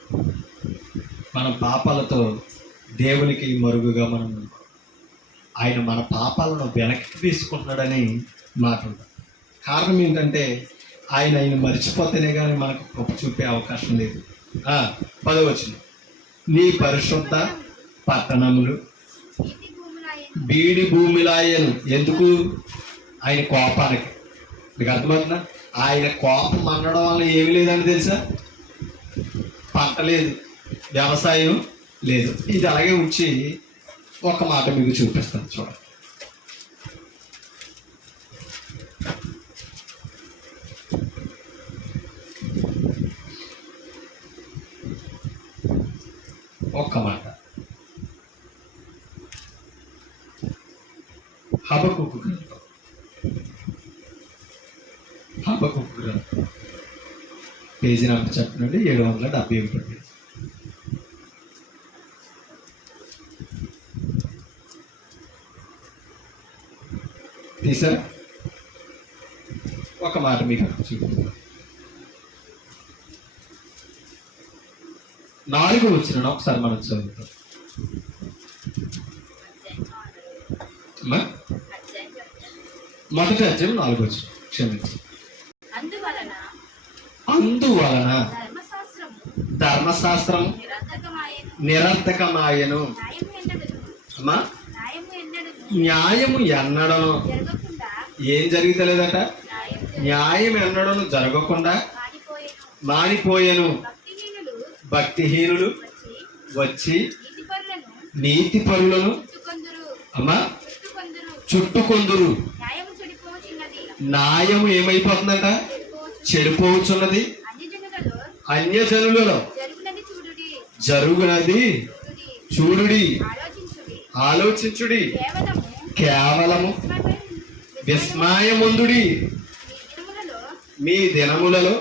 మనం పాపాలతో దేవునికి మరుగుగా మనం ఆయన మన పాపాలను వెనక్కి తీసుకుంటున్నాడని మాట. కారణం ఏంటంటే ఆయన మర్చిపోతేనే కానీ మనకు కృప చూపే అవకాశం లేదు. 10వ నీ పరిశుద్ధ పట్టణములు బీడి భూమిలాయను. ఎందుకు? ఆయన కోపానికి. మీకు అర్థమవుతుందా? ఆయన కోపం అనడం వల్ల ఏమి లేదని తెలుసా? పంట లేదు, వ్యవసాయం లేదు. ఇది అలాగే ఉంచి ఒక మాట మీకు చూపిస్తాను, చూడండి. ఒక్క మాట. హబక్కుకు గ్రంథం, హబక్కుకు గ్రంథం పేజీ నెంబర్ చెప్పండి. 771 తీసారా? ఒక మాట మీకు చూపిస్తాను. 4వ ఒకసారి మనం చదువుతాం. మొదటి అధ్యాయం 4వ క్షమించి. అందువలన ధర్మశాస్త్రం నిరర్థకమాయను. అమ్మా, న్యాయము ఎన్నడను ఏం జరుగుతలేదట? న్యాయం ఎన్నడను జరగకుండా మానిపోయెను. భక్తిహీనులు వచ్చి నీతి పరులను అమ్మా చుట్టుకొందురు. న్యాయము ఏమైపోతుందట? చెడిపోవచ్చున్నది. అన్యజనులలో జరుగునది చూడుడి, ఆలోచించుడి, కేవలము విస్మయముందుడి. మీ దినములలో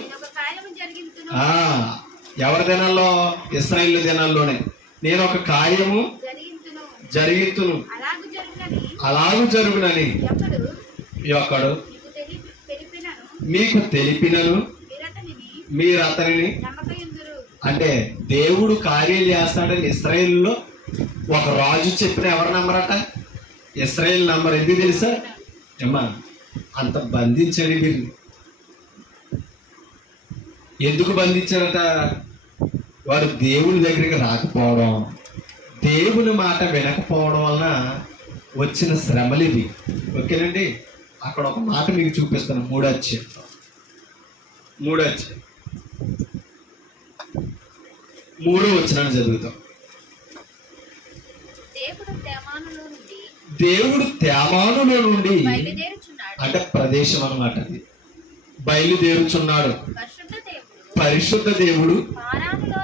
ఎవరి దినాల్లో? ఇశ్రాయేలు దినాల్లోనే నేను ఒక కార్యము జరిగింతును, అలాగు జరుగునని ఒకడు మీకు తెలిపినను మీరు అతనిని. అంటే దేవుడు కార్యాలు చేస్తాడని ఇశ్రాయేలులో ఒక రాజు చెప్పిన ఎవరు నమ్మరట? ఇశ్రాయేలు నంబర్. ఎందుకు తెలుసా? ఏమ్మా, అంత బంధించాడు వీళ్ళు. ఎందుకు బంధించారట? వారు దేవుని దగ్గరికి రాకపోవడం, దేవుని మాట వినకపోవడం వలన వచ్చిన శ్రమలు ఇవి. ఓకేనండి. అక్కడ ఒక మాట మీకు చూపిస్తాను. 3వ అధ్యాయం 3వ వచనాన్ని చదువుతాం. దేవుడు తేమానులో నుండి, అంటే ప్రదేశం అన్నమాట, అది బయలుదేరుచున్నాడు. పరిశుద్ధ దేవుడు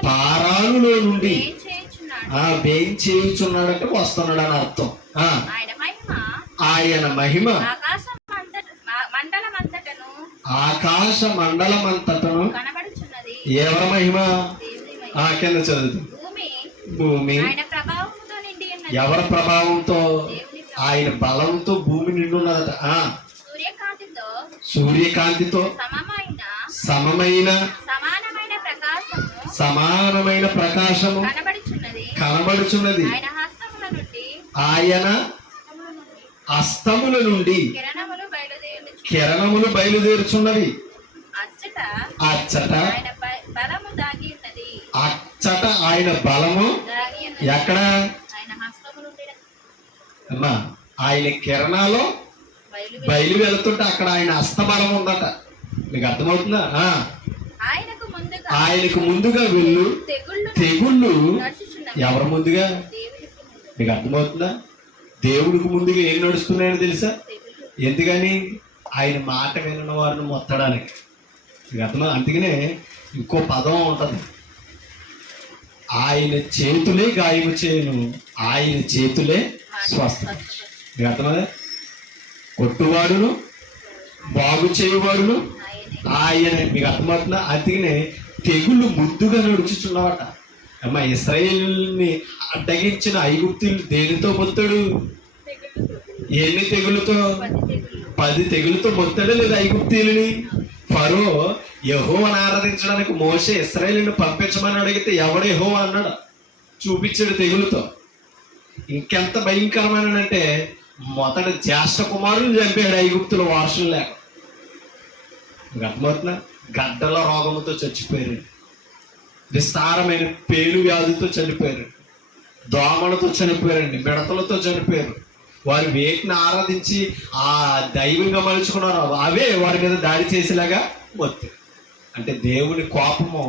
పారానులో నుండి వేయించేయుచున్నాడు, అంటే వస్తున్నాడు అని అర్థం. ఆయన మహిమ ఆకాశ మండలమంతటను. ఎవరి మహిమ? కింద చదువుతుంది. భూమి ఎవరి ప్రభావంతో? ఆయన బలంతో భూమి నిండి ఉన్నదట. సూర్యకాంతితో సమమైన సమానమైన ప్రకాశము కనబడుచున్నది. ఆయన హస్తముల నుండి కిరణములు బయలుదేరుచున్నవి. అచ్చట ఆయన బలము ఎక్కడ? అమ్మా, ఆయన కిరణాలు బయలు వెళుతుంటే అక్కడ ఆయన హస్తబలం ఉందట. మీకు అర్థమవుతుందా? ఆయనకు ముందుగా వెళ్ళు తెగుళ్ళు. ఎవరు ముందుగా? మీకు అర్థమవుతుందా? దేవుడికి ముందుగా ఏం నడుస్తున్నాయని తెలుసా? ఎందుకని? ఆయన మాట వినని వారిని మొత్తడానికి. మీకు అర్థమా? అందుకనే ఇంకో పదం ఉంటది. ఆయన చేతులే గాయము చేయను, ఆయన చేతులే స్వస్థ. మీకు అర్థమా? కొట్టువాడును బాగు చేయువాడును ఆయన. మీకు అర్థమవుతుందా? అందుకనే తెగుళ్ళు ముద్దుగా నడుచుచున్నవాట. అమ్మ, ఇశ్రాయేలుని అడ్డగించిన ఐగుప్తులు దేనితో మొత్తాడు? ఎన్ని తెగులతో? 10 తెగులతో మొత్తాడు లేదా ఐగుప్తీయులని? ఫరో యెహోవాను ఆరాధించడానికి మోషే ఇశ్రాయేలుని పంపించమని అడిగితే ఎవడు యెహోవా అన్నాడు? చూపించాడు తెగులతో. ఇంకెంత భయంకరమైనంటే మొదట జ్యేష్ఠ కుమారులు చంపాడు ఐగుప్తుల వారసులు లేక. అర్థమవుతున్నా? గడ్డల రోగముతో చచ్చిపోయారు. విస్తారమైన పేలు వ్యాధితో చనిపోయారు, దోమలతో చనిపోయారండి, మిడతలతో చనిపోయారు. వారు వేటిని ఆరాధించి ఆ దైవంగా మలుచుకున్నారు, అవే వారి మీద దాడి చేసేలాగా వస్తాయి. అంటే దేవుని కోపము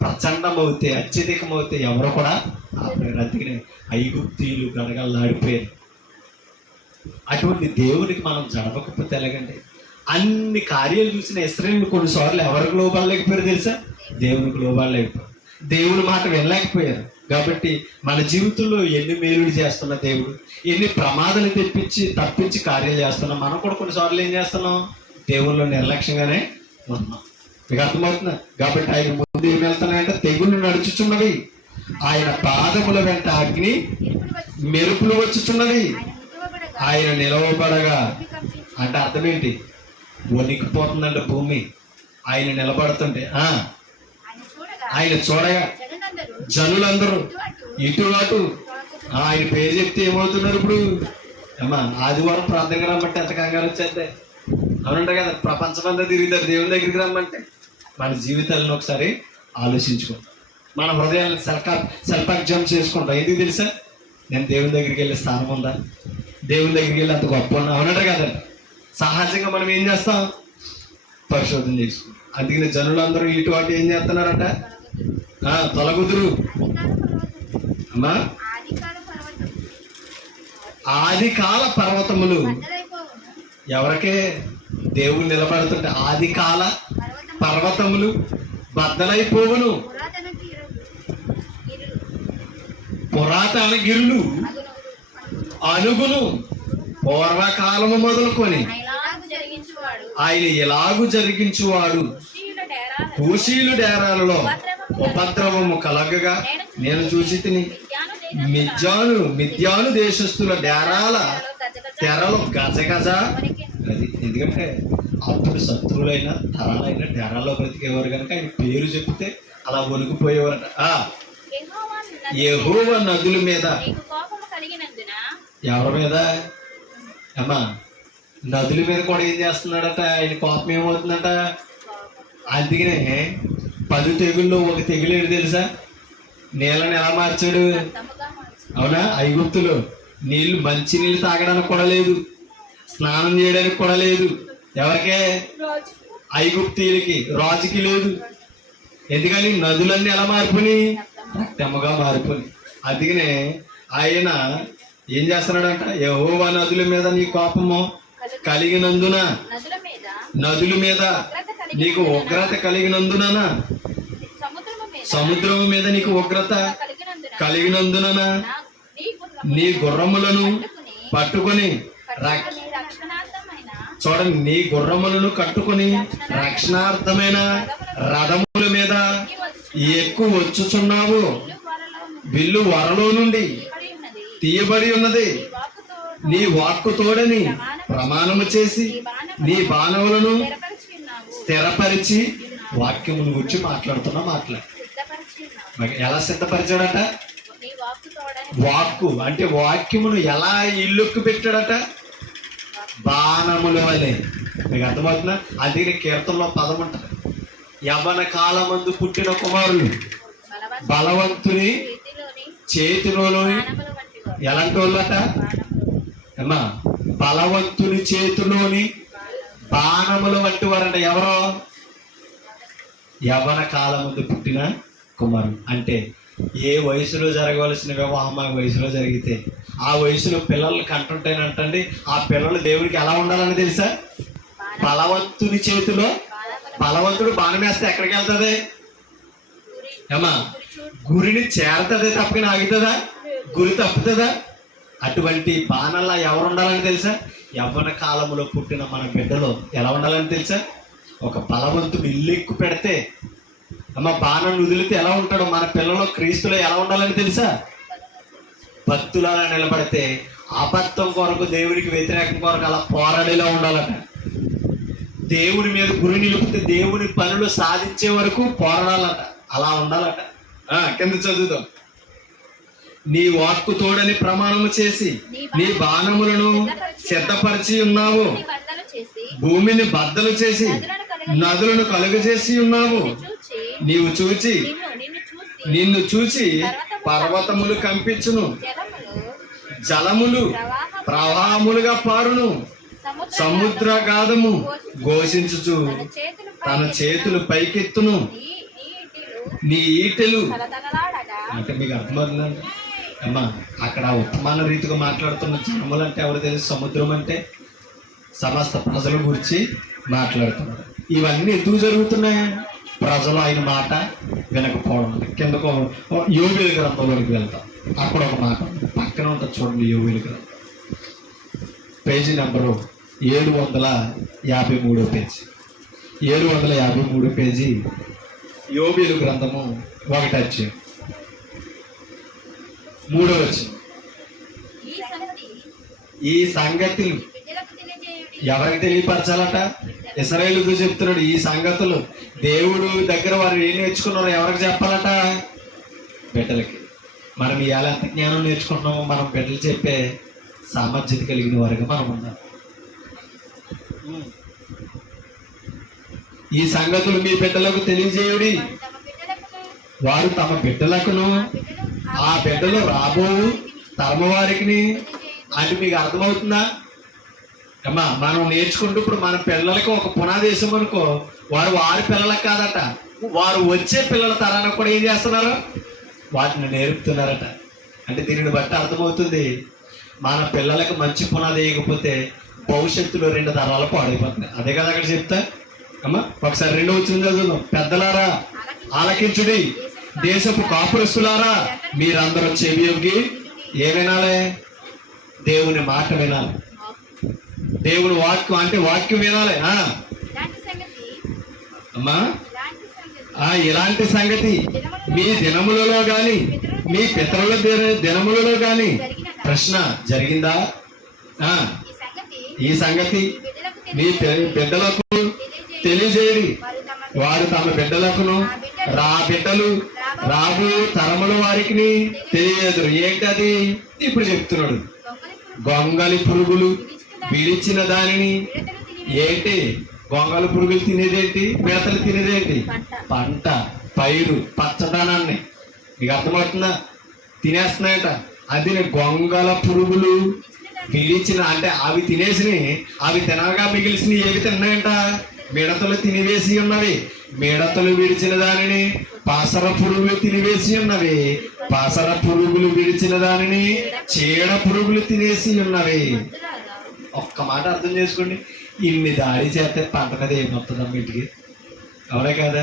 ప్రచండమవుతే, అత్యధికమవుతే ఎవరు కూడా ఆపలేరు. అందుకనే ఐగుప్తీయులు గడగడలాడిపోయారు. అటువంటి దేవునికి మనం జడవకపోతే ఎలాగండి? అన్ని కార్యాలు చూసిన ఇశ్రాయేలు కొన్నిసార్లు ఎవరికి లోబడలేకపోయారు తెలుసా? దేవునికి లోబడలేకపోయారు, దేవుని మాట వినలేకపోయారు. కాబట్టి మన జీవితంలో ఎన్ని మేలులు చేస్తున్న దేవుడు, ఎన్ని ప్రమాదాలు తప్పించి కార్యాలు చేస్తున్నాం. మనం కూడా కొన్నిసార్లు ఏం చేస్తున్నాం? దేవుళ్ళు నిర్లక్ష్యంగానే ఉన్నాం. మీకు అర్థమవుతుందా? కాబట్టి ఆయన ముందు ఏం వెళ్తున్నాయంటే తెగుళ్ళు నడుచుచున్నవి, ఆయన పాదముల వెంట అగ్ని మెరుపులు వచ్చుచున్నవి, ఆయన నిలవబడగా. అంటే అర్థం ఏంటి? వణికిపోతుందంట భూమి ఆయన నిలబడుతుంటే. ఆయన చూడగా జనులందరూ ఇటు అటు ఆయన పేరు చెప్తే ఏమవుతున్నారు? ఇప్పుడు అమ్మా ఆదివారం ప్రార్థనగా రమ్మంటే ఎంత కంగారు వచ్చేద్దే, అవునంటారు కదా. ప్రపంచమంతా తిరుగుతారు దేవుని దగ్గరికి రమ్మంటే. మన జీవితాలను ఒకసారి ఆలోచించుకుంటాం, మన హృదయాలను సెల్ఫ్ చేసుకుంటాం. ఎందుకు తెలుసా? నేను దేవుని దగ్గరికి వెళ్ళే స్థానం ఉందా, దేవుని దగ్గరికి వెళ్ళి అంత గొప్ప ఉన్నా, అవునంటారు కదా. సహజంగా మనం ఏం చేస్తాం? పరిశోధన చేసుకుంటాం. అందుకని జనులందరూ ఇటు అటు ఏం చేస్తున్నారట? తొలగుదురు. అమ్మా ఆదికాల పర్వతములు ఎవరికే? దేవుడు నిలబడుతుంటే ఆదికాల పర్వతములు బద్దలైపోవును, పురాతన గిరులు అనుగును. పూర్వకాలము మొదలుకొని ఆయన ఎలాగూ జరిగించువాడు. కూషీలు డేరాలలో ఉపద్రవము కలగగా నేను చూసి తిని, మిద్యాను దేశస్తుల డేరాల తెరలు గజగజ. అది ఎందుకంటే అప్పుడు శత్రువులైన తరాలైన డేరాల్లో బ్రతికేవారు కనుక ఆయన పేరు చెప్తే అలా వణికిపోయేవారట. యెహోవా నదుల మీద. ఎవరి మీద అమ్మా? నదుల మీద కూడా ఏం చేస్తున్నాడట? ఆయన కోపం ఏమవుతుందట? అందుకనే 10 తెగుల్లో ఒక తెగులు ఏంటి తెలుసా? నీళ్ళని ఎలా మార్చాడు? అవునా? ఐగుప్తులో నీళ్లు మంచి నీళ్ళు తాగడానికి కూడా లేదు, స్నానం చేయడానికి కూడా లేదు. ఎవరికే? ఐగుప్తీయులకి, రాజుకి లేదు. ఎందుకని? నదులన్నీ ఎలా మారిపోయి? రక్తముగా మారిపోయి. అందుకనే ఆయన ఏం చేస్తున్నాడంట? యెహోవా నదుల మీద నీ కోపము కలిగినందున, నదుల మీద నీకు ఉగ్రత కలిగినందున, సముద్రము మీద నీకు ఉగ్రత కలిగినందున నీ గుర్రములను పట్టుకొని, చూడండి, నీ గుర్రములను కట్టుకొని రక్షణార్థమైన రథముల మీద ఎక్కువ వచ్చుచున్నావు. విల్లు వరలో నుండి తీయబడి ఉన్నది. నీ వాక్కు తోడని ప్రమాణము చేసి నీ బాణములను స్థిరపరిచి వాక్యమును గురించి మాట్లాడుతున్నా. ఎలా సిద్ధపరిచాడట? వాక్కు అంటే వాక్యమును ఎలా ఇల్లుక్కు పెట్టాడట? బాణముల వలె. మీకు అర్థమవుతుందా? అందుకని కీర్తనలో పదం ఉంటుంది, యవ్వన కాలమందు పుట్టిన కుమారులు బలవంతుని చేతిలోని. ఎలాంటి వాళ్ళట అమ్మా? బలవంతుని చేతిలోని బాణముల వంటి వారంట. ఎవరో? యవ్వన కాలమందు పుట్టిన కుమారుడు. అంటే ఏ వయసులో జరగవలసిన వివాహం ఆ వయసులో జరిగితే, ఆ వయసులో పిల్లలు కంటుంటేనంటండి, ఆ పిల్లలు దేవుడికి ఎలా ఉండాలని తెలుసా? బలవంతుని చేతిలో. బలవంతుడు బాణం వేస్తే ఎక్కడికి వెళ్తుంది అమ్మా? గురిని చేరుతుంది తప్పని ఆగుతుందా? గురి తప్పుతుందా? అటువంటి బాణల్లా ఎవరు ఉండాలని తెలుసా? యవ్వన కాలంలో పుట్టిన మన బిడ్డలో ఎలా ఉండాలని తెలుసా? ఒక బలవంతుడు ఇల్లు ఎక్కువ పెడితే అమ్మ బాణం వదిలితే ఎలా ఉంటాడో మన పిల్లలు క్రీస్తులో ఎలా ఉండాలని తెలుసా? భక్తులారా నిలబడితే అబద్ధం కొరకు, దేవుడికి వ్యతిరేకం కొరకు అలా పోరాడేలా ఉండాలట. దేవుడి మీద గురి నిలిపితే దేవుని పనులు సాధించే వరకు పోరాడాలట. అలా ఉండాలట. కింద చదువుతాం. నీ వాక్కు తోడని ప్రమాణము చేసి నీ బాణములను సిద్ధపరిచి ఉన్నావు. భూమిని బద్దలు చేసి నదులను కలుగజేసి ఉన్నావు. నీవు చూచి నిన్ను చూచి పర్వతములు కంపించును, జలములు ప్రవాహములుగా పారును, సముద్రగాధము ఘోషించుచు తన చేతులు పైకెత్తును, నీ ఈటెలు. అంటే మీకు అర్థమవుతుందండి అమ్మా, అక్కడ ఉపమాన రీతిగా మాట్లాడుతున్న జనములు అంటే ఎవరు తెలుసు? సముద్రం అంటే సమస్త ప్రజల గురించి మాట్లాడుతున్నారు. ఇవన్నీ ఎందుకు జరుగుతున్నాయి? ప్రజలు ఆయన మాట వినకపోవడం. కిందకు యోవేలు గ్రంథంలోకి వెళ్తాం, అక్కడ ఒక మాట పక్కన ఉంటుంది చూడండి. యోవేలు గ్రంథం పేజీ నెంబరు 753 పేజీ, 753 పేజీ యోవేలు గ్రంథము 1 3వ వచనం. ఈ సంగతులు ఎవరికి తెలియపరచాలట? ఇశ్రాయేలుకు చెప్తున్నాడు. ఈ సంగతులు దేవుడు దగ్గర వారు ఏం నేర్చుకున్నారో ఎవరికి చెప్పాలట? బిడ్డలకి. మనం ఇవాళ ఎంత జ్ఞానం నేర్చుకుంటున్నామో మనం బిడ్డలు చెప్పే సామర్థ్యత కలిగిన వారిగా మనం ఉన్నాం. ఈ సంగతులు మీ బిడ్డలకు తెలియజేయుడి, వారు తమ బిడ్డలకును ఆ బిడ్డలు రాబో తరమ వారికి. అంటే మీకు అర్థమవుతుందా అమ్మా? మనం నేర్చుకుంటూ ఇప్పుడు మన పిల్లలకి ఒక పునాదేశం అనుకో, వారి పిల్లలకు కాదట, వారు వచ్చే పిల్లల తరానికి కూడా ఏం చేస్తున్నారు? వాటిని నేర్పుతున్నారట. అంటే దీనిని బట్టి అర్థమవుతుంది, మన పిల్లలకు మంచి పునాది వేయకపోతే భవిష్యత్తులో 2 తరాలు పాడైపోతున్నాయి. అదే కదా అక్కడ చెప్తా అమ్మా. ఒకసారి 2వ వచనం చదువుదాం. పెద్దలారా ఆలకించుడి, దేశపు కాపురస్తులారా మీరందరూ చెవియొగ్గి ఏ వినాలి? దేవుని మాట వినాలి. దేవుని వాక్యం అంటే వాక్యం వినాలి అమ్మా. ఇలాంటి సంగతి మీ దినములలో గాని మీ పితరుల దినములలో గాని ప్రశ్న జరిగిందా? ఈ సంగతి మీ బిడ్డలకు తెలియజేయడి, వారు తమ బిడ్డలకును బిడ్డలు రాబో తరముల వారికి తెలియదు. ఏంటది? ఇప్పుడు చెప్తున్నాడు. గొంగలి పురుగులు విడిచిన దానిని. ఏంటి గొంగలి పురుగులు తినేదేంటి? మిడతలు తినేదేంటి? పంట, పైరు, పచ్చదనాన్ని. మీకు అర్థమవుతుందా? తినేస్తున్నాయట. అది గొంగల పురుగులు విడిచిన, అంటే అవి తినేసినవి, అవి తినగా మిగిలిసినవి ఏవి తిన్నాయంట? మిడతలు తినివేసి ఉన్నవి. మిడతలు విడిచిన దానిని పాసర పురుగులు తినివేసి ఉన్నవి. పాసర పురుగులు విడిచిన దానిని చీడ పురుగులు తినేసి ఉన్నవి. ఒక్క మాట అర్థం చేసుకోండి. ఇన్ని దాడి చేస్తే పంట మీద ఏమవుతుందమ్మ ఇంటికి? అవునే కదా?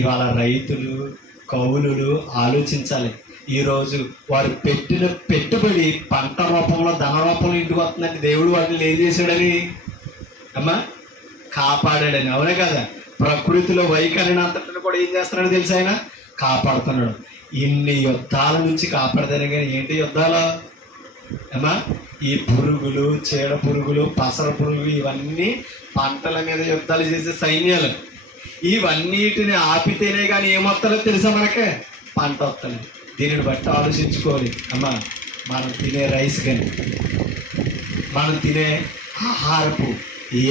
ఇవాళ రైతులు కౌలులు ఆలోచించాలి. ఈరోజు వారు పెట్టిన పెట్టుబడి పంట రూపంలో ధన రూపంలో ఇంటికి వస్తుందంటే దేవుడు వాటిని ఏం చేశాడని అమ్మా? కాపాడాడని. అవునే కదా? ప్రకృతిలో వైఖరిని అంతటిని కూడా ఏం చేస్తున్నాడు తెలుసు? ఆయన కాపాడుతున్నాడు. ఇన్ని యుద్ధాల నుంచి కాపాడతానే కానీ ఏంటి యుద్ధాలు అమ్మా? ఈ పురుగులు, చీడ పురుగులు, పసర పురుగులు, ఇవన్నీ పంటల మీద యుద్ధాలు చేసే సైన్యాలు. ఇవన్నిటిని ఆపితేనే కానీ ఏమొస్తుందో తెలుసా మనకే? పంట వస్తుంది. దీనిని బట్టి ఆలోచించుకోవాలి అమ్మా. మనం తినే రైస్ కానీ, మనం తినే ఆహారపు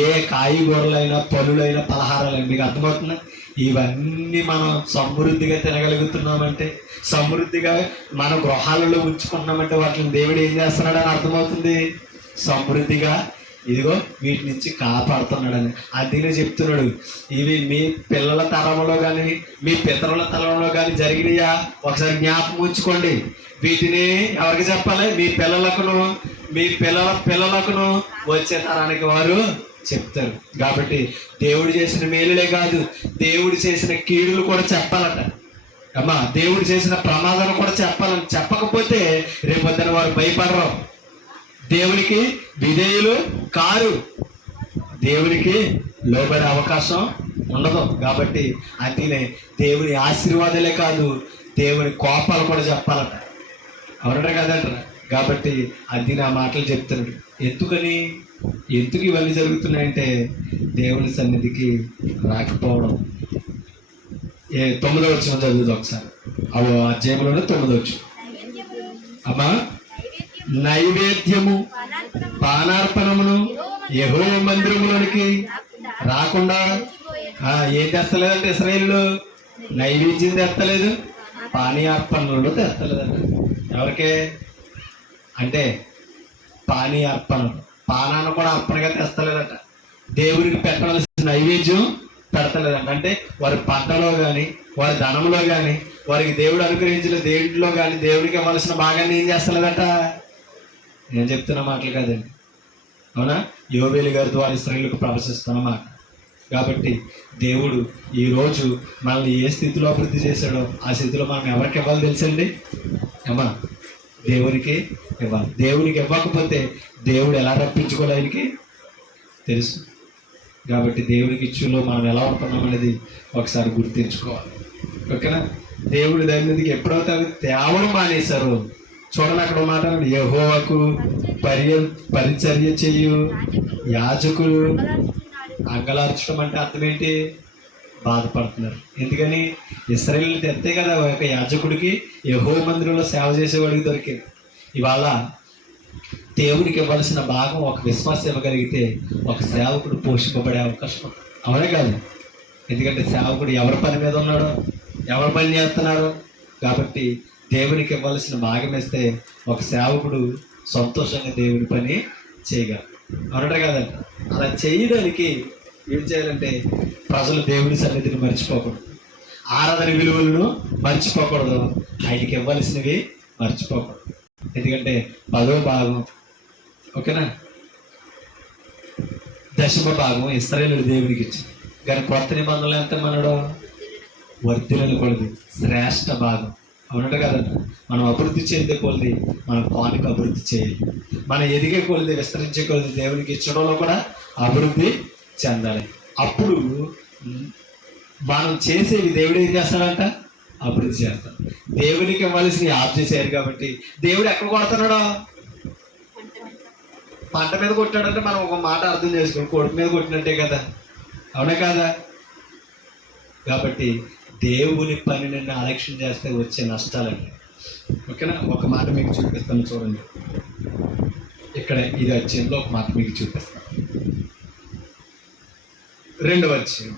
ఏ కాయగూరలైనా పళ్ళైనా పలహారాలైనా మీకు అర్థమవుతుందా? ఇవన్నీ మనం సమృద్ధిగా తినగలుగుతున్నామంటే, సమృద్ధిగా మన గృహాలలో ఉంచుకుంటున్నామంటే వాటిని దేవుడు ఏం చేస్తున్నాడని అర్థమవుతుంది. సమృద్ధిగా ఇదిగో వీటి నుంచి కాపాడుతున్నాడని. అదినే చెప్తున్నాడు. ఇవి మీ పిల్లల తరంలో కానీ మీ పితరుల తరంలో కానీ జరిగినాయా? ఒకసారి జ్ఞాపకం ఉంచుకోండి. వీటిని ఎవరికి చెప్పాలి? మీ పిల్లలకును మీ పిల్లల పిల్లలకును వచ్చే తరానికి వారు చెప్తారు. కాబట్టి దేవుడు చేసిన మేలులే కాదు, దేవుడు చేసిన కీడులు కూడా చెప్పాలట అమ్మా. దేవుడు చేసిన ప్రమాదాలు కూడా చెప్పాలని. చెప్పకపోతే రేపొద్దున వారు భయపడరు, దేవునికి విధేయులు కారు, దేవునికి లోబడే అవకాశం ఉండదు. కాబట్టి అందుకనే దేవుని ఆశీర్వాదాలే కాదు, దేవుని కోపాలు కూడా చెప్పాలట. అవునట కదంటారా? కాబట్టి అది నా మాటలు చెప్తున్నాడు. ఎందుకు ఇవన్నీ జరుగుతున్నాయంటే దేవుని సన్నిధికి రాకపోవడం. 9వ వచనం చదువుతుంది ఒకసారి. అధ్యాయంలోనే 9వ వచనం. అమ్మా, నైవేద్యము పానార్పణమును యెహోవా మందిరములోనికి రాకుండా ఏం తెస్తలేదంటే ఇశ్రాయేలు నైవేద్యం తెస్తలేదు, పానీయార్పణలు తెస్తలేదట. ఎవరికే అంటే పానాన్ని కూడా అర్పణగా తెస్తలేదట. దేవుడికి పెట్టవలసిన నైవేద్యం పెడతలేదంట. అంటే వారి పంటలో కానీ, వారి ధనంలో కానీ, వారికి దేవుడు అనుగ్రహించిన దేవుడిలో కానీ దేవుడికి ఇవ్వాల్సిన భాగాన్ని ఏం చేస్తలేదట. నేను చెప్తున్న మాటలు కాదండి, అవునా? యోవేలు గారి ద్వారా ఇశ్రాయేలుకు ప్రవశిస్తున్న మాట. కాబట్టి దేవుడు ఈరోజు మనల్ని ఏ స్థితిలో అభివృద్ధి చేశాడో ఆ స్థితిలో మనం ఎవరికి ఇవ్వాలి తెలుసండి? అమ్మా, దేవునికి ఇవ్వాలి. దేవునికి ఇవ్వకపోతే దేవుడు ఎలా రప్పించుకోవాలి ఆయనకి తెలుసు. కాబట్టి దేవునికి ఇచ్చులో మనం ఎలా ఉంటున్నాం అనేది ఒకసారి గుర్తించుకోవాలి. ఓకేనా? దేవుడి దాని మీదకి ఎప్పుడైతే తేవడం మానేశారు, చూడండి అక్కడ మాట, యెహోవాకు పరిచర్య చేయు యాజకులు అంగలార్చడం అంటే అర్థం ఏంటి? బాధపడుతున్నారు. ఎందుకని? ఇశ్రాయేలు తెస్తే కదా ఒక యాజకుడికి యెహోవా మందిరంలో సేవ చేసేవాడికి దొరికింది. ఇవాళ దేవుడికి ఇవ్వాల్సిన భాగం ఒక విశ్వాసం ఇవ్వగలిగితే ఒక సేవకుడు పోషింపబడే అవకాశం ఉంది. అవునే కాదు? ఎందుకంటే సేవకుడు ఎవరి పని మీద ఉన్నాడో, ఎవరి పని చేస్తున్నాడో. కాబట్టి దేవునికి ఇవ్వాల్సిన భాగం ఇస్తే ఒక సేవకుడు సంతోషంగా దేవుడి పని చేయగలరు. అవునంటారు కదండి? అలా చేయడానికి ఏం చేయాలంటే ప్రజలు దేవుడి సన్నిధిని మర్చిపోకూడదు, ఆరాధన విలువలను మర్చిపోకూడదు, ఆయనకి ఇవ్వాల్సినవి మర్చిపోకూడదు. ఎందుకంటే 10వ భాగం, ఓకేనా, 10వ భాగం ఇశ్రాయేలు దేవుడికి ఇచ్చింది. కానీ కొత్త నిబంధనలు ఎంత మనడో వర్ధిల్లకూడదు, శ్రేష్ఠ భాగం. అవునంట కదండి? మనం అభివృద్ధి చెందే కొలది మనం కానుక అభివృద్ధి చేయాలి. మనం ఎదిగే కొలది, విస్తరించే కొలది దేవునికి ఇచ్చడంలో కూడా అభివృద్ధి చెందాలి. అప్పుడు మనం చేసేవి దేవుడు ఏం చేస్తాడంట? అభివృద్ధి చేస్తాడు. దేవునికి ఇవ్వాల్సిన ఆఫ్ చేశారు. కాబట్టి దేవుడు ఎక్కడ కొడుతున్నాడో? పంట మీద కొట్టాడంటే మనం ఒక మాట అర్థం చేసుకోండి, కొడుకు మీద కొట్టినట్టే కదా, అవునా కాదా? కాబట్టి దేవుని పని నిన్ను అలక్ష్యం చేస్తే వచ్చే నష్టాలండి. ఓకేనా? ఒక మాట మీకు చూపిస్తాను, చూడండి. ఇక్కడ ఇది అధ్యాయంలో ఒక మాట మీకు చూపిస్తాను. 2వ అధ్యాయం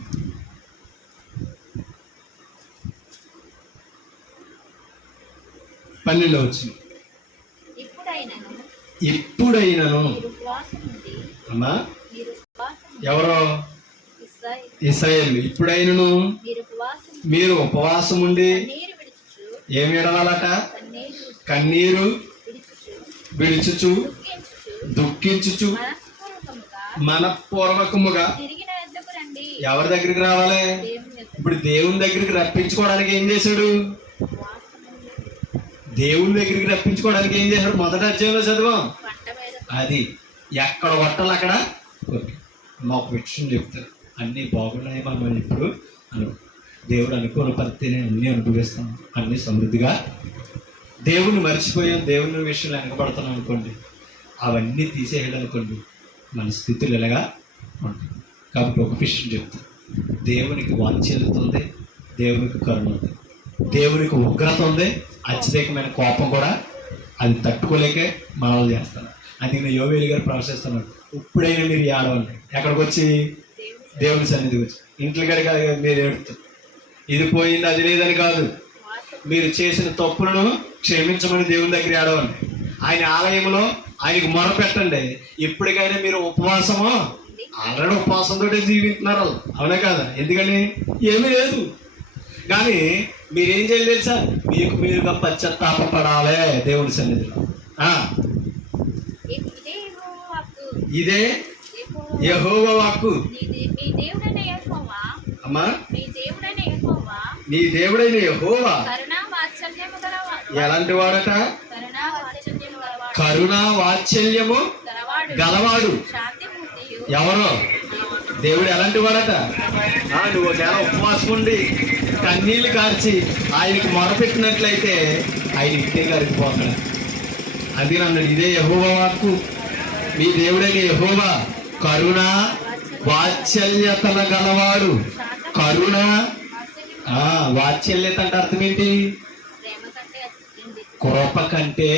12వ వచనం. ఇప్పుడైనను అమ్మా, ఎవరో ఇశ్రాయేలు, ఇప్పుడైనను మీరు ఉపవాసం ఉండి ఏమి ఎడవాలట? కన్నీరు విడుచుచు దుఃఖించుచు మనపూర్వకముగా ఎవరి దగ్గరికి రావాలి? ఇప్పుడు దేవుని దగ్గరికి రప్పించుకోవడానికి ఏం చేశాడు? దేవుని దగ్గరికి రప్పించుకోవడానికి ఏం చేశాడు? మొదటి అధ్యాయంలో చదివాం. అది ఎక్కడ కొట్టాలి అక్కడ మాకు విషయం చెప్తారు. అన్నీ బాగున్నాయి మనం ఇప్పుడు దేవుడు అనుకూల పరిస్థితిని అన్నీ అనుభవిస్తాం, అన్నీ సమృద్ధిగా. దేవుని మర్చిపోయాం, దేవుని విషయంలో వెనకబడుతున్నాం అనుకోండి, అవన్నీ తీసేయడం అనుకోండి, మన స్థితులు ఎలాగా ఉంటాయి. కాబట్టి ఒక విషయం చెప్తాను, దేవునికి వాత్సల్యత ఉంది, దేవునికి కరుణ ఉంది, దేవునికి ఉగ్రత ఉంది, అత్యధికమైన కోపం కూడా. అది తట్టుకోలేకే మనల్ని చేస్తాను. అందుకని యోవేలు గారు ప్రవేశిస్తున్నాడు. ఇప్పుడైనా మీరు ఏడవండి. ఎక్కడికి వచ్చి? దేవుని సన్నిధికి వచ్చి. ఇంట్లో గడికి మీరు ఏడుతారు. ఇది పోయింది అది లేదని కాదు, మీరు చేసిన తప్పులను క్షమించమని దేవుని దగ్గర ఏడవండి. ఆయన ఆలయంలో ఆయనకు మొరపెట్టండి. ఇప్పటికైనా మీరు ఉపవాసమో, ఆల్రెడీ ఉపవాసంతో జీవిస్తున్నారు, అవునా కాదా? ఎందుకని? ఏమీ లేదు. కానీ మీరేం చేయాలి తెలుసా? మీకు మీరుగా పశ్చాత్తాపడాలి దేవుని సన్నిధిలో. ఇదే యెహోవా వాక్కు. అమ్మా, నీ దేవుడైన యెహోవా ఎలాంటి వాడట? కరుణా వాత్సల్యము గలవాడు. ఎవరో దేవుడు ఎలాంటి వాడట? నువ్వు ఒకవేళ ఉపవాసం ఉండి కన్నీళ్లు కార్చి ఆయనకి మొరపెట్టినట్లయితే ఆయన ఇంటే కరిగిపోతాడు. అది అన్నాడు, ఇదే యెహోవా వాక్కు. మీ దేవుడైన యెహోవా కరుణ వాత్సల్యతల గలవాడు. కరుణ వాత్సల్యత అంటే అర్థం ఏంటి? కృప కంటే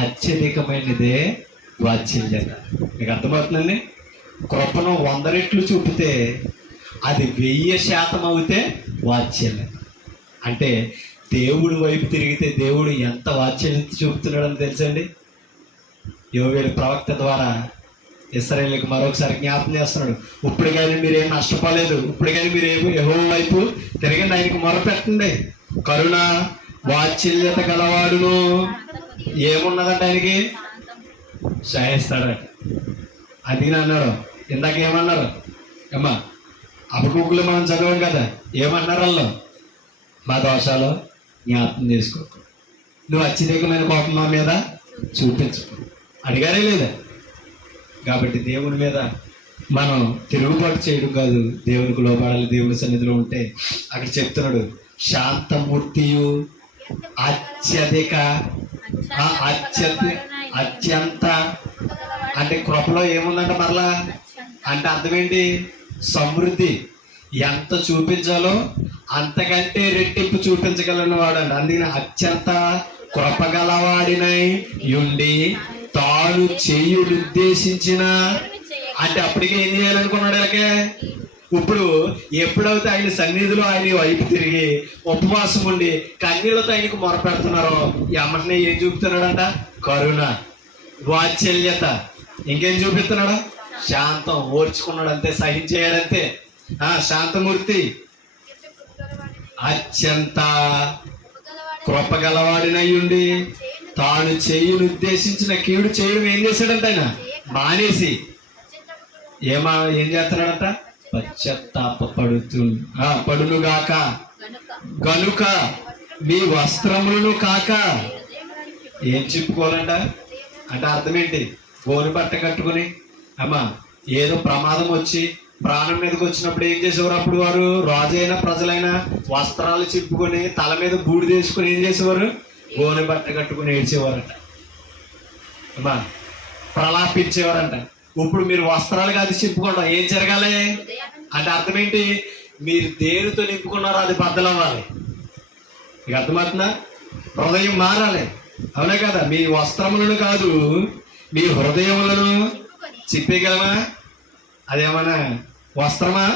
అత్యధికమైనదే వాత్సల్యత. మీకు అర్థమవుతుందండి? కృపను 100 రెట్లు చూపితే అది 1000% అవుతే వాత్సల్యత. అంటే దేవుడి వైపు తిరిగితే దేవుడు ఎంత వాత్సల్యత చూపుతున్నాడని తెలుసండి. యోవేలు ప్రవక్త ద్వారా ఇశ్రాయేలుకి మరొకసారి జ్ఞాపకం చేస్తున్నాడు. ఇప్పుడు కానీ మీరేం నష్టపోలేదు, ఇప్పుడు కానీ మీరేమో యెహోవా వైపు తిరగండి, ఆయనకు మొరపెట్టండి. కరుణ వాత్సల్యత గలవాడును ఏమున్నదంట ఆయనకి సహాయిస్తాడట. అది అన్నాడు. ఇందాక ఏమన్నారు అమ్మా, అబకూకులు మనం చదవం కదా, ఏమన్నారు వాళ్ళు? మా దోషాలు జ్ఞాపకం చేసుకో, నువ్వు అత్యధికమైన కోపం మా మీద చూపించుకో అడిగారే లేదా? కాబట్టి దేవుని మీద మనం తిరుగుబాటు చేయడం కాదు, దేవునికి లోబడాలి. దేవుని సన్నిధిలో ఉంటే అక్కడ చెప్తున్నాడు, శాంతమూర్తియు అత్యధిక అత్యంత అంటే కృపలో ఏముందంట మరలా అంటే అర్థం ఏంటి? సమృద్ధి. ఎంత చూపించాలో అంతకంటే రెట్టింపు చూపించగలను వాడండి. అందుకని అత్యంత కృపగలవాడినై ఉండి తాను చేయుడుద్దేశించిన అంటే అప్పటికే ఏం చేయాలనుకున్నాడు వీళ్ళకే? ఇప్పుడు ఎప్పుడైతే ఆయన సన్నిధిలో ఆయన వైపు తిరిగి ఉపవాసం ఉండి కన్నీళ్లతో ఆయనకు మొరపెడుతున్నారో ఎమ్మటనే ఏం చూపుతున్నాడంట? కరుణ, వాత్సల్యత. ఇంకేం చూపిస్తున్నాడు? శాంతం, ఓర్చుకున్నాడు అంతే, సహించేయాడంతే. శాంతమూర్తి, అత్యంత కృపగలవాడినయ్యుండి తాను చేయును ఉద్దేశించిన కీడు చేయడం ఏం చేశాడంట? ఆయన మానేసి ఏం చేస్తున్నాడంట? పడునుగాక గనుక మీ వస్త్రములను కాక ఏం చెప్పుకోవాలంట అంటే అర్థం ఏంటి? గోను బట్ట కట్టుకుని అమ్మా ఏదో ప్రమాదం వచ్చి ప్రాణం మీదకి వచ్చినప్పుడు ఏం చేసేవారు? అప్పుడు వారు రాజైనా ప్రజలైనా వస్త్రాలు చింపుకొని తల మీద బూడిద వేసుకుని ఏం చేసేవారు? గోనె బట్ట కట్టుకుని ఏడ్చేవారంట, అమ్మా ప్రలాపించేవారంట. ఇప్పుడు మీరు వస్త్రాలు కాదు చింపుకోవడం, ఏం జరగాలి అంటే అర్థం ఏంటి? మీరు దేనితో నింపుకున్నారో అది బద్దలవ్వాలి. ఇక అర్థమవుతుందా? హృదయం మారాలి, అవునా కదా? మీ వస్త్రములను కాదు మీ హృదయములను చింపేయగలమా? అదేమన్నా వస్త్రమా?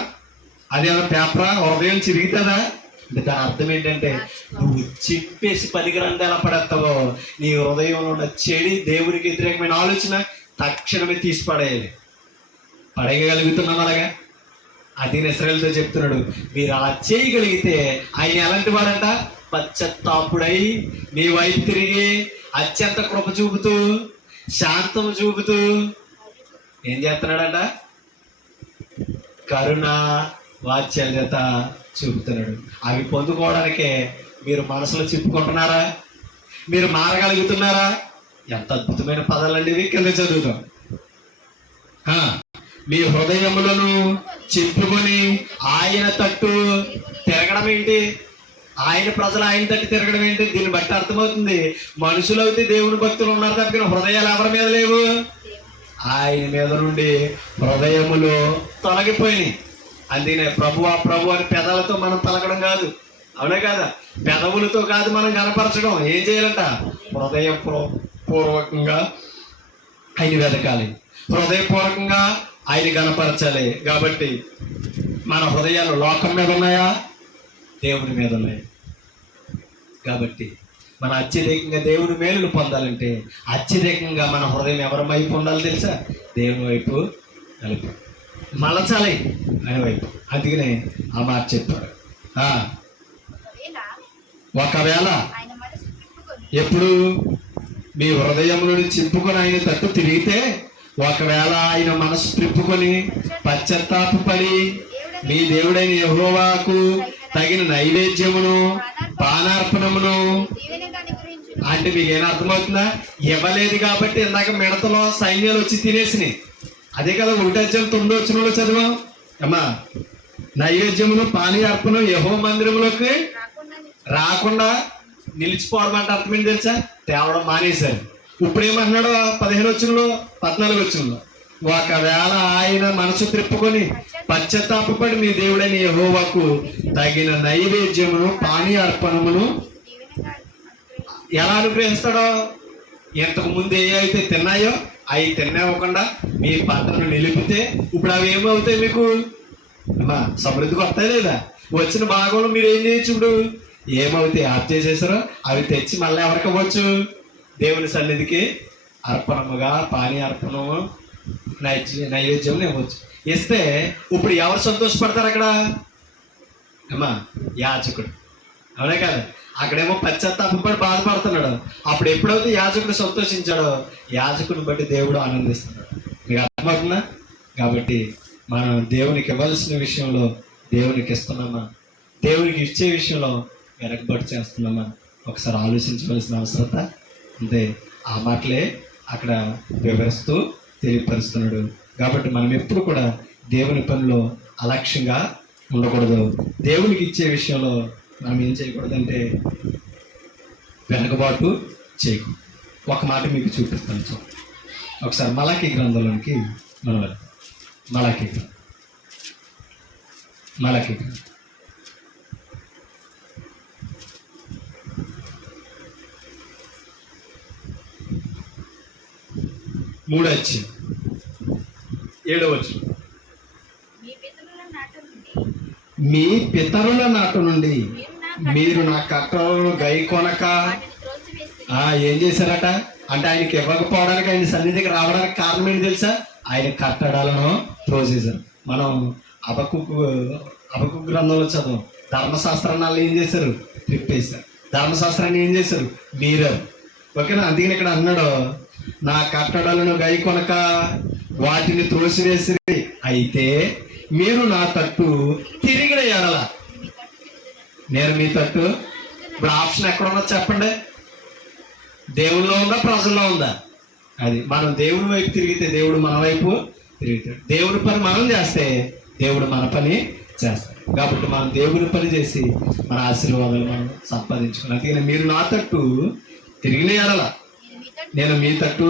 అదేమన్నా పేపరా? హృదయం చిరుగుతుందా? అంటే దాని అర్థం ఏంటంటే నువ్వు చింపేసి పనికిరండి ఎలా పడేస్తావో నీ హృదయంలో ఉన్న చెడి దేవునికి వ్యతిరేకమైన ఆలోచన తక్షణమే తీసి పడేయాలి. పడేయగలుగుతున్నాం అలాగా? అది ఇశ్రాయేలుతో చెప్తున్నాడు. మీరు అలా చేయగలిగితే ఆయన ఎలాంటి వాడంట? పశ్చాత్తాపుడై నీ వైపు తిరిగి అత్యంత కృప చూపుతూ శాంతము చూపుతూ ఏం చేస్తున్నాడంట? కరుణ వాత్సల్యత చూపుతున్నాడు. అవి పొందుకోవడానికే మీరు మనసులో చెప్పుకుంటున్నారా? మీరు మారగలుగుతున్నారా? ఎంత అద్భుతమైన పదాలండి ఇవి. కింద చదువుతాం. మీ హృదయములను చింపుకొని ఆయన తట్టు తిరగడం ఏంటి? ఆయన ప్రజలు ఆయన తట్టు తిరగడం ఏంటి? దీన్ని బట్టి అర్థమవుతుంది మనుషులు అయితే దేవుని భక్తులు ఉన్నారు తప్పిన హృదయాలు ఎవరి మీద లేవు, ఆయన మీద నుండి హృదయములు తొలగిపోయినాయి. అందుకనే ప్రభువా ప్రభు అని పెదవులతో మనం తలగడం కాదు, అవునే కదా? పెదవులతో కాదు మనం కనపరచడం. ఏం చేయాలంట? హృదయపూర్వకంగా ఆయన వెతకాలి, హృదయపూర్వకంగా ఆయన కనపరచాలి. కాబట్టి మన హృదయాలు లోకం మీద ఉన్నాయా? దేవుని మీద ఉన్నాయి. కాబట్టి మన అత్యధికంగా దేవుని మేలును పొందాలంటే అత్యధికంగా మన హృదయం ఎవరి వైపు ఉండాలి తెలుసా? దేవుని వైపు కలిపి మలచాలి, ఆయన వైపు. అందుకనే ఆ మాట చెప్పాడు. ఒకవేళ ఎప్పుడు మీ హృదయములను చింపుకొని ఆయన తట్టు తిరిగితే, ఒకవేళ ఆయన మనసు త్రిప్పుకొని పశ్చాత్తాపడి మీ దేవుడైన యెహోవాకు తగిన నైవేద్యమును పానార్పణమును అంటే మీకు ఏమైనా అర్థమవుతుందా? ఇవ్వలేదు కాబట్టి ఇందాక మిడతలో సైన్యాలు వచ్చి తినేసినాయి. అదే కదా 1:9 చదివాం. అమ్మా నైవేద్యమును పానీయార్పణం యెహోవా మందిరంలోకి రాకుండా నిలిచిపోవడం అంటే అర్థమైంది తెలుసా? తేవడం మానేశారు. ఇప్పుడు ఏమంటున్నాడు 14 ఒకవేళ ఆయన మనసు త్రిప్పుకొని పశ్చాత్తాపడి మీ దేవుడైన యెహోవాకు తగిన నైవేద్యమును పానీయార్పణమును ఎలా అనుగ్రహిస్తాడో, ఇంతకు ముందు ఏ అయితే తిన్నాయో అవి తినేవ్వకుండా మీ పంటను నిలిపితే ఇప్పుడు అవి ఏమవుతాయి? మీకు అమ్మా సమృద్ధికి వస్తాయి లేదా? వచ్చిన భాగంలో మీరు ఏం చేయొచ్చు? ఇప్పుడు ఏమవుతాయి ఆఫ్ చేసేసారో అవి తెచ్చి మళ్ళీ ఎవరికి ఇవ్వచ్చు? దేవుని సన్నిధికి అర్పణముగా పానీయ అర్పణము నైవేద్యం ఇవ్వచ్చు. ఇస్తే ఇప్పుడు ఎవరు సంతోషపడతారు అక్కడ? అమ్మా యాజకుడు. అవునే కదా? అక్కడేమో పశ్చాత్తాపడి బాధపడుతున్నాడు. అప్పుడు ఎప్పుడైతే యాజకుడు సంతోషించాడో యాజకుని బట్టి దేవుడు ఆనందిస్తున్నాడు. మీకు అర్థమవుతుందా? కాబట్టి మనం దేవునికి ఇవ్వాల్సిన విషయంలో దేవునికి ఇస్తున్నామా, దేవునికి ఇచ్చే విషయంలో వెనకబడి చేస్తున్నామా ఒకసారి ఆలోచించవలసిన అవసరత అంతే. ఆ మాటలే అక్కడ వివరిస్తూ తెలియపరుస్తున్నాడు. కాబట్టి మనం ఎప్పుడు కూడా దేవుని పనిలో అలక్ష్యంగా ఉండకూడదు. దేవునికి ఇచ్చే విషయంలో మనం ఏం చేయకూడదంటే వెనకబాటు చేయకూడదు. ఒక మాట మీకు చూపిస్తాను. సో ఒకసారి మలాకీ గ్రంథంలోనికి మనం వెళ్దాం. మలాకీ గ్రంథం 3:7. మీ పితరుల నాటు నుండి మీరు నా కట్టడలను గైకొనక ఏం చేశారట అంటే ఆయనకి ఇవ్వకపోవడానికి, ఆయన సన్నిధికి రావడానికి కారణం ఏంటి తెలుసా? ఆయన కట్టడాలను త్రోసేశారు. మనం హబక్కూకు గ్రంథంలో చదువు. ధర్మశాస్త్రాన్ని వాళ్ళు ఏం చేశారు? తిప్పేశారు. ధర్మశాస్త్రాన్ని ఏం చేశారు? మీరారు. ఓకేనా? అందుకని ఇక్కడ అన్నాడు, నా కట్టడాలను గైకొనక వాటిని త్రోసివేసిరి, అయితే మీరు నా తట్టు తిరిగిన ఎడల నేను మీ తట్టు. ఇప్పుడు ఆప్షన్ ఎక్కడ ఉన్నది చెప్పండి? దేవుల్లో ఉందా, ప్రజల్లో ఉందా? అది మనం దేవుని వైపు తిరిగితే దేవుడు మన వైపు తిరుగుతాడు. దేవుని పని మనం చేస్తే దేవుడు మన పని చేస్తాడు. కాబట్టి మనం దేవుని పని చేసి మన ఆశీర్వాదాలు మనం సంపాదించుకున్నాం. అందుకని మీరు నా తట్టు తిరిగిన ఎడల నేను మీ తట్టు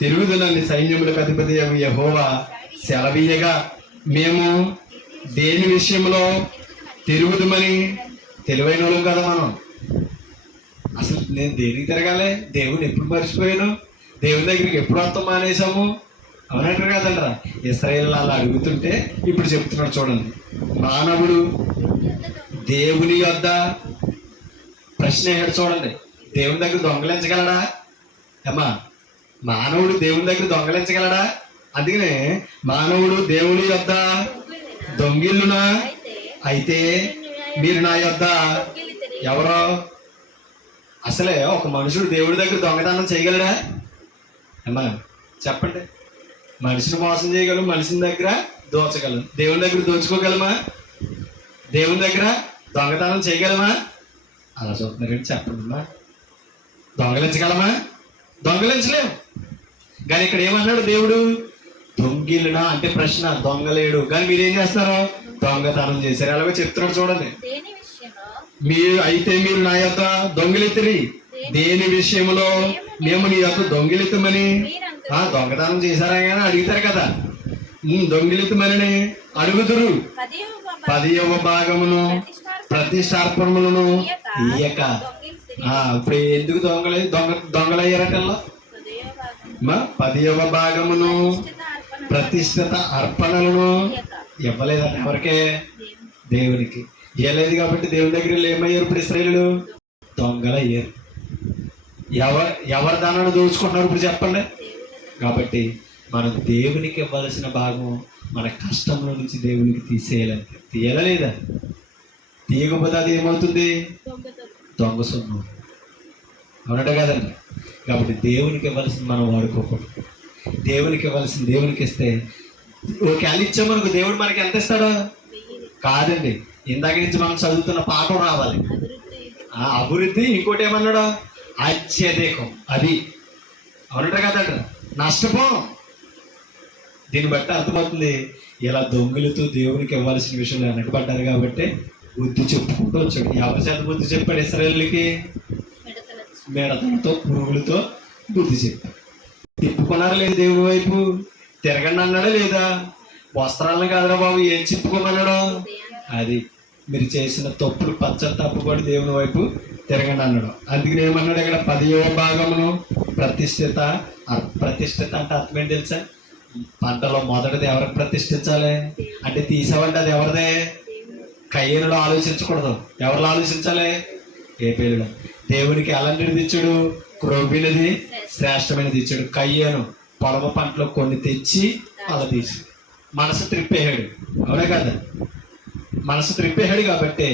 తిరుగుదునని సైన్యములకు అధిపతి యెహోవా సెలవీయగా, మేము దేని విషయంలో తిరుగుదుమని తెలివైన వాళ్ళం కదా మనం. అసలు నేను దేనికి తిరగాలి? దేవుని ఎప్పుడు మర్చిపోయాను? దేవుని దగ్గరికి ఎప్పుడు వస్తాం మానేసాము? అవునంటారు కదంటారా? ఇశ్రాయేలు అలా అడుగుతుంటే ఇప్పుడు చెప్తున్నాడు చూడండి. మానవుడు దేవుని యొద్ద ప్రశ్న ఏడు చూడండి. దేవుని దగ్గర దొంగలించగలడా? అమ్మా, మానవుడు దేవుని దగ్గర దొంగలించగలడా? అందుకనే మానవుడు దేవుని యొద్ద దొంగిల్లునా? అయితే మీరు నా యొద్ద ఎవరో? అసలే ఒక మనుషుడు దేవుడి దగ్గర దొంగతనం చేయగలడా? అమ్మా చెప్పండి. మనిషిని మోసం చేయగలం, మనిషిని దగ్గర దోచగలం. దేవుని దగ్గర దోచుకోగలమా? దేవుని దగ్గర దొంగతనం చేయగలమా? అలా చూస్తున్నారండి. చెప్పండి అమ్మా, దొంగలించగలమా? దొంగలించలేము. కానీ ఇక్కడ ఏమన్నాడు దేవుడు? దొంగిలినా అంటే ప్రశ్న. దొంగలేడు, కానీ మీరేం చేస్తారు? దొంగతనం చేశారు. అలాగే చెప్తున్నాడు చూడండి. అయితే మీరు నా యొక్క దొంగిలితిరి, దేని విషయంలో మేము నీ యొక్క దొంగిలితమని. దొంగతనం చేశారా కానీ అడుగుతారు కదా. దొంగిలితమని అడుగుతురు. 10వ భాగమును ప్రతిష్టార్పణములను ఇయ్యక. ఇప్పుడు ఎందుకు దొంగలయ్యారటల్లా? 10వ భాగమును ప్రతిష్ఠిత అర్పణలను ఇవ్వలేదట. ఎవరికే? దేవునికి ఇవ్వలేదు. కాబట్టి దేవుని దగ్గర ఏమయ్యారు? ఇప్పుడు ఇశ్రాయేలు దొంగలయ్యారు. ఎవరి దానాన్ని దోచుకుంటున్నారు ఇప్పుడు చెప్పండి? కాబట్టి మనం దేవునికి ఇవ్వాల్సిన భాగం మన కష్టంలో నుంచి దేవునికి తీసేయాలి. తీయలేదా? తీయకపోతే అది ఏమవుతుంది? దొంగ సొమ్ము. అవునట కదండి. కాబట్టి దేవునికి ఇవ్వాల్సింది మనం వాడుకోకూడదు. దేవునికి ఇవ్వాల్సింది దేవునికి ఇస్తే ఒకవేళ ఇచ్చామనుకో దేవుడు మనకి ఎంత ఇస్తాడో కాదండి. ఇందాక నుంచి మనం చదువుతున్న పాఠం రావాలి. అభివృద్ధి. ఇంకోటి ఏమన్నాడు? అత్యధికం. అది అవునట కదండి. నష్టపోం. దీన్ని బట్టి అర్థమవుతుంది ఇలా దొంగలతో దేవునికి ఇవ్వాల్సిన విషయంలో వెనకబడ్డారు. కాబట్టి బుద్ధి చెప్పుకుంటూ వచ్చాడు. ఎవరి చేత బుద్ధి చెప్పాడు? ఇశ్రాయేలుకి మిడతలతో పురుగులతో బుద్ధి చెప్పాడు. తిప్పుకున్నారా లేదు దేవుని వైపు? తిరగండి అన్నాడా లేదా? వస్త్రాలను కాదురా బాబు, ఏం చెప్పుకోమన్నాడు? అది మీరు చేసిన తప్పులు పశ్చాత్తాపడి దేవుని వైపు తిరగండి అన్నాడు. అందుకని ఏమన్నాడు ఇక్కడ? 10వ భాగమును ప్రతిష్ఠిత అంటే అర్థం ఏంటి తెలుసా? పంటలో మొదటిది ఎవరికి ప్రతిష్ఠించాలి అంటే తీసావంటే అది ఎవరిదే? కయ్యనుడు ఆలోచించకూడదు. ఎవరిలో ఆలోచించాలి? హేబేలు. దేవునికి ఎలాంటిది ఇచ్చాడు? క్రొవ్వినది, శ్రేష్టమైనది ఇచ్చాడు. కయ్యను పొలమ పంటలో కొన్ని తెచ్చి అలా తీసి మనసు త్రిప్పేశాడు. అవునా కదా? మనసు త్రిప్పేశాడు కాబట్టి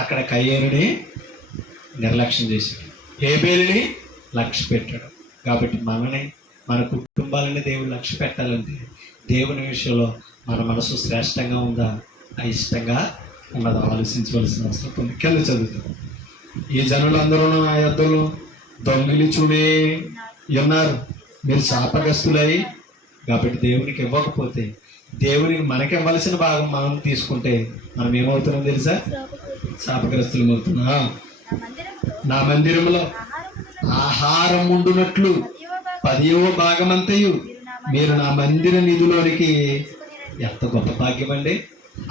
అక్కడ కయ్యేనుని నిర్లక్ష్యం చేశాడు, హేబేలుని లక్ష్య పెట్టాడు. కాబట్టి మన కుటుంబాలని దేవుడు లక్ష్య పెట్టాలంటే దేవుని విషయంలో మన మనసు శ్రేష్టంగా ఉందా, అయిష్టంగా ఉన్నదా ఆలోచించవలసిన అవసరం ఉంది. కింద చదువుతాం. ఈ జనులందరూ నా యొద్దలో దొంగిలిచునే ఉన్నారు, మీరు శాపగ్రస్తులై. కాబట్టి దేవునికి ఇవ్వకపోతే, దేవునికి మనకి ఇవ్వాల్సిన భాగం మనం తీసుకుంటే మనం ఏమవుతున్నాం తెలుసా? శాపగ్రస్తులం అవుతున్నా. నా మందిరంలో ఆహారం ఉండునట్లు 10వ భాగమంతయు మీరు నా మందిర నిధిలోనికి. ఎంత గొప్ప భాగ్యం అండి!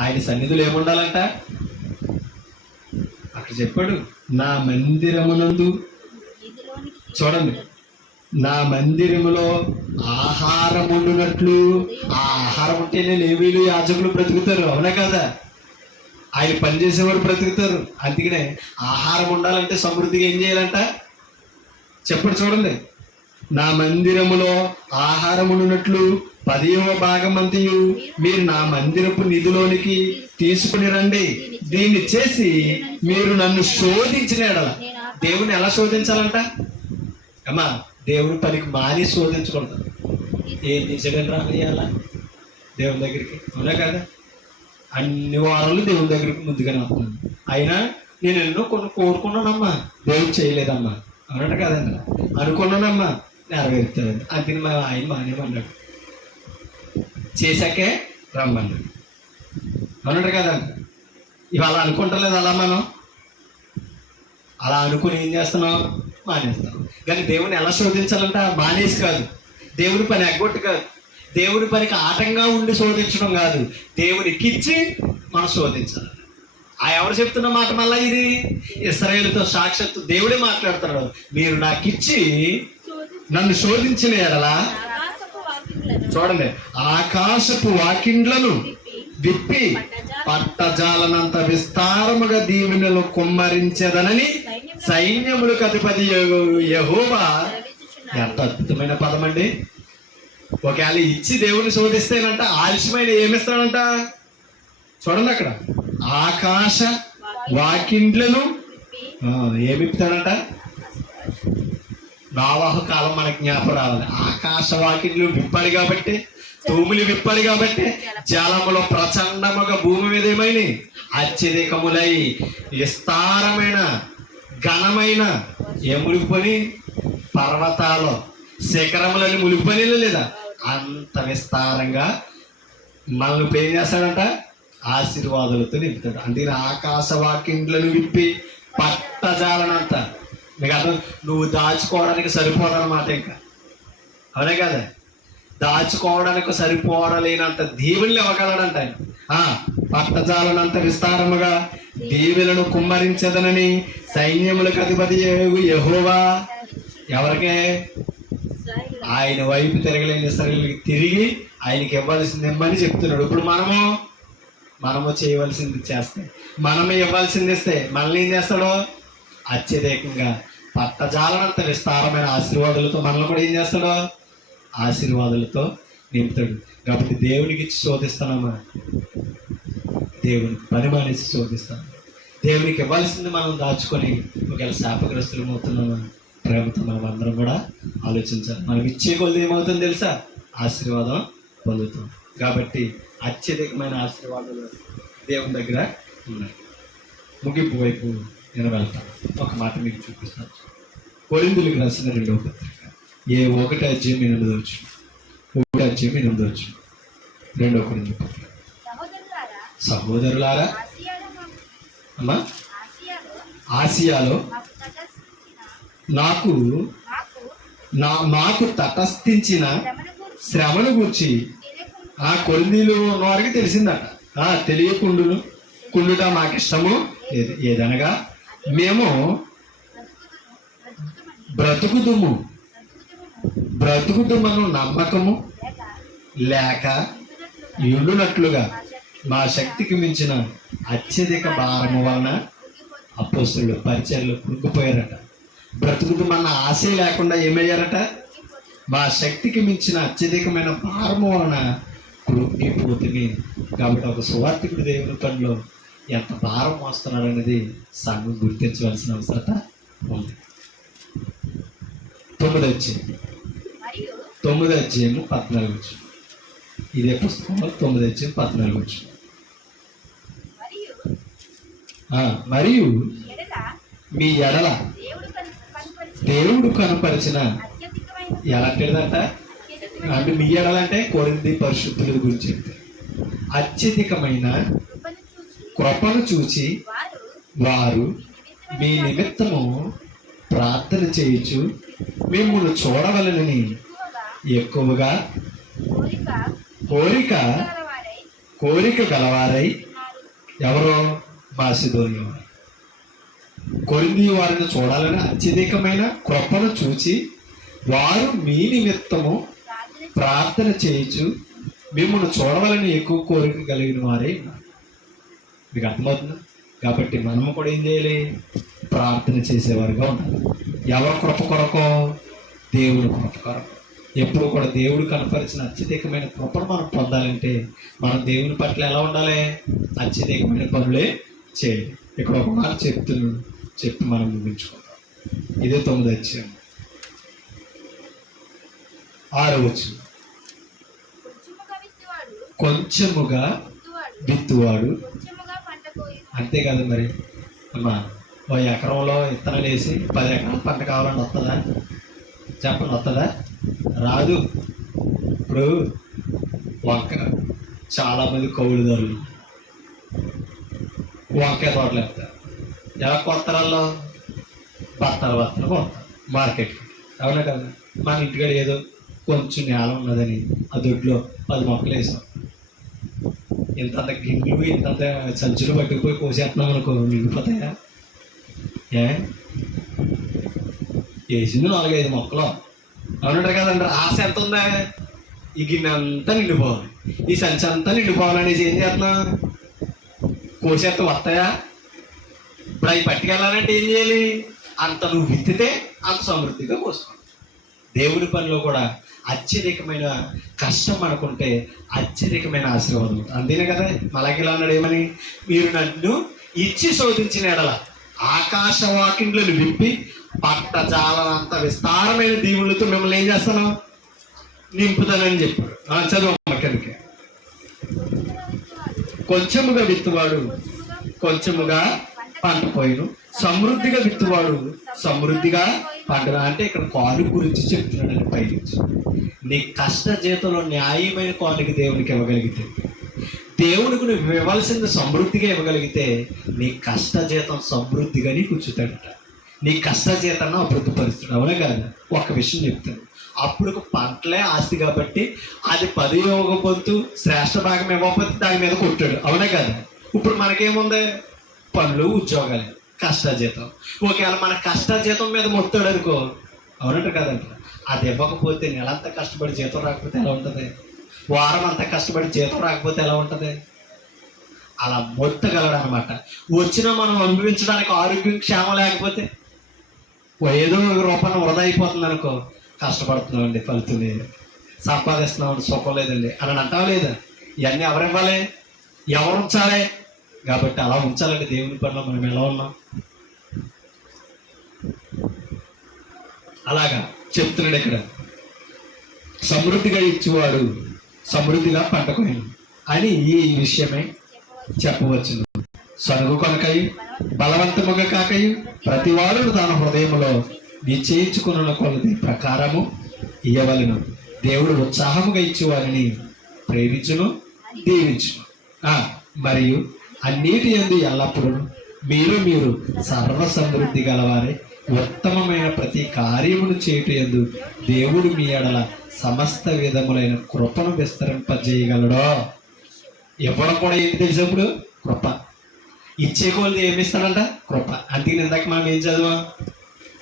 ఆయన సన్నిధులు ఏముండాలంట? అక్కడ చెప్పాడు, నా మందిరమునందు. చూడండి, నా మందిరములో ఆహారం ఉండునట్లు. ఆ ఆహారం ఉంటేనే లేవీలు, యాజకులు బ్రతుకుతారు. అవునా కదా? ఆయన పనిచేసేవారు బ్రతుకుతారు. అందుకనే ఆహారం ఉండాలంటే సమృద్ధిగా ఏం చేయాలంట? చెప్పండి, చూడండి. నా మందిరములో ఆహారం ఉండునట్లు 10వ భాగమంతయు మీరు నా మందిరపు నిధిలోనికి తీసుకుని రండి. దీన్ని చేసి మీరు నన్ను శోధించిన ఎడల. దేవుని ఎలా శోధించాలంట? అమ్మా, దేవుని పనికి మాని శోధించకూడదు. ఏం చేసాడని రానియాల దేవుని దగ్గరికి? అవునా కదా? అన్ని వారాలు దేవుని దగ్గరికి ముందుగానే వస్తున్నాను. అయినా నేను ఎన్నో కొన్ని కోరుకున్నానమ్మా, దేవుడు చేయలేదమ్మా. అవునట కదండి? అనుకున్నానమ్మా, నెరవేరుతాడు. అందుకని మా ఆయన మానేమన్నాడు, చేశాకే రమ్మన్నాడు. అవునట కదండి? ఇవాళ అనుకుంటలేదు అలా మనం. అలా అనుకుని ఏం చేస్తున్నాం? మానేస్తాం. కానీ దేవుని ఎలా శోధించాలంట? మానేసి కాదు, దేవుని పని ఎగ్గొట్టు కాదు, దేవుని పనికి ఆటంగా ఉండి శోధించడం కాదు, దేవునికిచ్చి మనం శోధించాలి. ఆ ఎవరు చెప్తున్న మాట మళ్ళా ఇది? ఇశ్రాయేలుతో సాక్షాత్తు దేవుడే మాట్లాడుతున్నాడు. మీరు నాకిచ్చి నన్ను శోధించిన ఎడలా. చూడండి, ఆకాశపు వాకిండ్లను విప్పి పట్టజాలనంత విస్తారముగా దీవెనలు కుమ్మరించదనని సైన్యములకు అధిపతి యెహోవా. ఎంత అద్భుతమైన పదం అండి! ఒకవేళ ఇచ్చి దేవుని శోధిస్తేనంట ఆలస్యమైన ఏమిస్తాడంట? చూడండి, అక్కడ ఆకాశ వాకిండ్లను ఏమిస్తాడంట? నోవహు కాలం మనకు జ్ఞాపకం రావాలి. ఆకాశ వాకిండ్లు విప్పాలి కాబట్టి, తూములు విప్పాలి కాబట్టి, జలములో ప్రచండముగా భూమి మీద ఏమైనా అత్యధికములై విస్తారమైన ఘనమైన మునిగిపోయి పర్వతాలు శిఖరములని మునిగిపోయి లేదా? అంత విస్తారంగా మనల్ని ఏం చేస్తాడంట? ఆశీర్వాదాలతో నింపుతాడు. అందుకని ఆకాశ వాకిండ్లను విప్పి పట్టజాలనంత. మీకు అర్థం? నువ్వు దాచుకోవడానికి సరిపోదన్నమాట ఇంకా. అవునే కదా? దాచుకోవడానికి సరిపోవడలేనంత దీవెనలు ఇవ్వగలడంట ఆయన. పట్టజాలనంత విస్తారముగా దీవెలను కుమ్మరించదనని సైన్యములకు అధిపతి యెహోవా. ఎవరికే? ఆయన వైపు తిరగలేని ఇశ్రాయేలుకి తిరిగి ఆయనకి ఇవ్వాల్సింది ఇమ్మని చెప్తున్నాడు. ఇప్పుడు మనము చేయవలసింది చేస్తే, మనమే ఇవ్వాల్సింది ఇస్తే మనల్ని ఏం చేస్తాడో? అత్యధికంగా పట్టజాలనంత విస్తారమైన ఆశీర్వాదాలతో మనల్ని కూడా ఏం చేస్తాడో? ఆశీర్వాదాలతో నింపుతాడు. కాబట్టి దేవునికి ఇచ్చి శోధిస్తున్నామా? దేవుని పని మానేసి శోధిస్తాం. దేవునికి ఇవ్వాల్సింది మనం దాచుకొని ఒకవేళ శాపగ్రస్తులం అవుతున్నామా? ప్రేమతో మనం అందరం కూడా ఆలోచించాలి. మనం ఇచ్చే కొద్ది ఏమవుతుంది తెలుసా? ఆశీర్వాదం పొందుతాం. కాబట్టి అత్యధికమైన ఆశీర్వాదాలు దేవుని దగ్గర ఉన్నాయి. ముగింపు వైపు నేను వెళ్తాను. ఒక మాట మీకు చూపిస్తాను. కొరింథీయులకు రాసిన 2వ పత్రిక 1వ అధ్యాయం 8వ వచనం. 1వ అధ్యాయం 8వ వచనం. 2వ కొరింథీయుల పత్రిక. సహోదరులారా, అమ్మా, ఆసియాలో నాకు తటస్థించిన శ్రమను గూర్చి ఆ కొరింథీయులు వారికి తెలిసిందట. తెలియకుండుట మాకిష్టము లేదు. ఏదనగా మేము బ్రతుకుదుమను నమ్మకము లేక ఉండునట్లుగా మా శక్తికి మించిన అత్యధిక భారము వలన అపోస్తలులు పరిచర్లు కృంగిపోయారట. బ్రతుకుతూ మన ఆశ లేకుండా ఏమయ్యారట? మా శక్తికి మించిన అత్యధికమైన భారము వలన కృంగిపోతుంది. కాబట్టి ఒక సువార్థికుడు దేవుని పనిలో ఎంత భారం మోస్తున్నాడు అనేది సంఘం గుర్తించవలసిన అవసరత ఉంది. 9వ అధ్యాయము 14. ఇదే పుస్తకంలో 9వ అధ్యాయం 14. మరియు మీ ఎడల దేవుడు కనపరిచిన ఎలాంటిదంట అంటే మీ ఎడలంటే కొరింథీ పరిశుద్ధుల గురించి అత్యధికమైన కృపను చూచి వారు మీ నిమిత్తము ప్రార్థన చేయొచ్చు మిమ్మల్ని చూడవలనని ఎక్కువగా కోరిక గలవారై ఎవరో మాసిదోనియ కొరింథీ వారిని చూడాలని అత్యధికమైన కృపను చూచి వారు మీ నిమిత్తము ప్రార్థన చేయొచ్చు మిమ్మల్ని చూడవాలని ఎక్కువ కోరిక కలిగిన వారే ఉన్నారు. మీకు అర్థమవుతుందా? కాబట్టి మనము కూడా ఏం చేయాలి? ప్రార్థన చేసేవారుగా ఉండాలి. ఎవరి కృప కొరకో? దేవుడి కృప కొరకు. ఎప్పుడు కూడా దేవుడు కనపరిచిన అత్యధికమైన కృపను మనం పొందాలంటే మనం దేవుని పట్ల ఎలా ఉండాలి? అత్యధికమైన పనులే చేయాలి. ఇక్కడ ఒక మాట చెప్పి మనం ముగించుకుంటాం. ఇదే 9వ అధ్యాయం 6వ వచనం. కొంచెముగా విత్తువాడు అంతే కదా మరి. అమ్మా, ఓ ఎకరంలో విత్తనాలు వేసి 10 ఎకరాల పంట కావాలని వస్తుందా? చెప్పండి, వస్తుందా? రాదు. ఇప్పుడు చాలామంది కౌలుదారులు వంకాయ తోటలు వేస్తారు. ఎలా కొత్తరాల్లో బత్తాలు కొడతారు మార్కెట్కి. అవునా కదా? మన ఇంటికాడ ఏదో కొంచెం నేల ఉన్నదని ఆ దొడ్లో 10 మొక్కలు వేసాం. ఇంతంత గిన్నెలు ఇంతంత సంచులు పట్టుకుపోయి కోసేస్తున్నాం అనుకో, నిండిపోతాయా? వేసింది 4-5 మొక్కలు. అవునంటారు కదండి. ఆశ ఎంత ఉందా? ఈ గిన్నె అంతా నిండిపోవాలి, ఈ సంచి అంతా నిండిపోవాలనేసి ఏం చేస్తున్నాం? కోసేస్తే వస్తాయా? ఇప్పుడు అవి పట్టుకెళ్ళాలంటే ఏం చేయాలి? అంత నువ్వు విత్తితే అంత సమృద్ధిగా కోసుకోవాలి. దేవుడి పనిలో కూడా అత్యధికమైన కష్టం అనుకుంటే అత్యధికమైన ఆశీర్వాదం. అంతేనే కదా? మలాకిలా అన్నాడు ఏమని? మీరు నన్ను ఇచ్చి శోధించిన ఎడల ఆకాశ వాకిండ్లను విప్పి పట్టజాలంత విస్తారమైన దీవులతో మిమ్మల్ని ఏం చేస్తాను? నింపుతానని చెప్పాడు. చదువు అక్కడికి. కొంచెముగా విత్తువాడు కొంచెముగా పంట పోయిను, సమృద్ధిగా విత్తువాడు సమృద్ధిగా పంట. అంటే ఇక్కడ కాను గురించి చెప్తున్నాడు. పైనుంచి నీ కష్ట జీతంలో న్యాయమైన కానుక దేవునికి ఇవ్వగలిగితే, దేవుడికి నువ్వు ఇవ్వాల్సింది సమృద్ధిగా ఇవ్వగలిగితే నీ కష్ట జీతం సమృద్ధిగా నీకు ఉంచుతాడట. నీ కష్ట జీతాన్ని అభివృద్ధిపరుస్తాడు. అవునా కాదు? ఒక విషయం చెప్తాను. అప్పుడు పంటలే ఆస్తి కాబట్టి అది 10వ పొంతు శ్రేష్ఠ భాగం ఇవ్వకపోతే దాని మీద కొట్టాడు. అవునా కాదు? ఇప్పుడు మనకేముంది? పనులు, ఉద్యోగాలు, కష్టజీతం. ఒకవేళ మన కష్టజీతం మీద మొత్తాడు అనుకో, అవునంటారు కదంట. అది ఇవ్వకపోతే నెలంతా కష్టపడి జీతం రాకపోతే ఎలా ఉంటుంది? వారం అంతా కష్టపడి జీతం రాకపోతే ఎలా ఉంటుంది? అలా మొత్తగలడు అనమాట. వచ్చినా మనం అనుభవించడానికి ఆరోగ్యం క్షేమం లేకపోతే ఏదో రూపాయలు వృధా అయిపోతుంది అనుకో, కష్టపడుతున్నామండి, ఫలితం లేదు, సంపాదిస్తున్నామండి, సుఖం లేదండి అని అంటావా లేదా? ఇవన్నీ ఎవరివ్వాలి? ఎవరు ఉంచాలి? కాబట్టి అలా ఉంచాలంటే దేవుని పట్ల మనం ఎలా ఉన్నాం? అలాగా చెప్తున్నాడు ఇక్కడ. సమృద్ధిగా ఇచ్చేవాడు సమృద్ధిగా పంట కోయను అని ఈ విషయమే చెప్పవచ్చును. సరుగు కొనకయు బలవంతముగా కాకయు ప్రతివాడు తన హృదయంలో నిశ్చయించుకున్న కొలది ప్రకారము ఇయ్యవలను. దేవుడు ఉత్సాహముగా ఇచ్చేవారిని ప్రేమించును, దీవించును. మరియు అన్నిటి యందు ఎల్లప్పుడూ మీరు సర్వ సమృద్ధి గలవారే ఉత్తమమైన ప్రతి కార్యమును చేయుట యందు దేవుడు మీ ఎడల సమస్త విధములైన కృపను విస్తరింపజేయగలడో. ఇవ్వడం కూడా ఏంటి తెలిసినప్పుడు? కృప. ఇచ్చే కొలది ఏమిస్తాడంట? కృప. అందుకని ఇందాక మనం ఏం చదివాం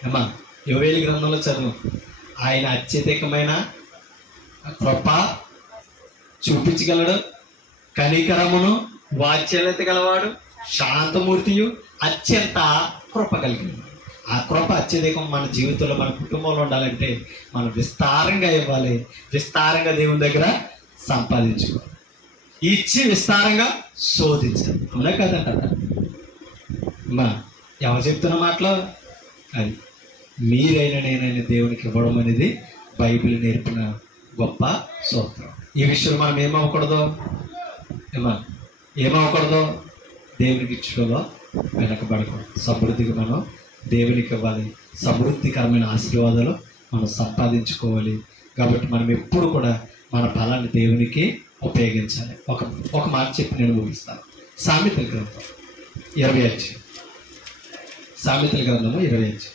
అమ్మా? యోవేలు గ్రంథంలో చదువు. ఆయన అత్యధికమైన కృప చూపించగలడు, కనికరమును వాత్సల్యత గలవాడు, శాంతమూర్తియు అత్యంత కృప కలిగింది. ఆ కృప అత్యధికం మన జీవితంలో మన కుటుంబంలో ఉండాలంటే మనం విస్తారంగా ఇవ్వాలి, విస్తారంగా దేవుని దగ్గర సంపాదించుకోవాలి, ఇచ్చి విస్తారంగా శోధించాలి. అవునా కదంట అమ్మా? ఎవరు చెప్తున్న మాటలో అది మీరైనా నేనైనా దేవునికి ఇవ్వడం అనేది బైబిల్ నేర్పిన గొప్ప సూత్రం. ఈ విషయంలో మనం ఏమవ్వకూడదు ఏమవ్వకూడదు దేవునికి ఇచ్చడంలో వెనకబడకూడదు. సమృద్ధిగా మనం దేవునికి ఇవ్వాలి, సమృద్ధికరమైన ఆశీర్వాదాలు మనం సంపాదించుకోవాలి. కాబట్టి మనం ఎప్పుడు కూడా మన బలాన్ని దేవునికి ఉపయోగించాలి. ఒక మాట చెప్పి నేను ముగిస్తాను. సామెతల గ్రంథం 25, సామెతల గ్రంథము 25.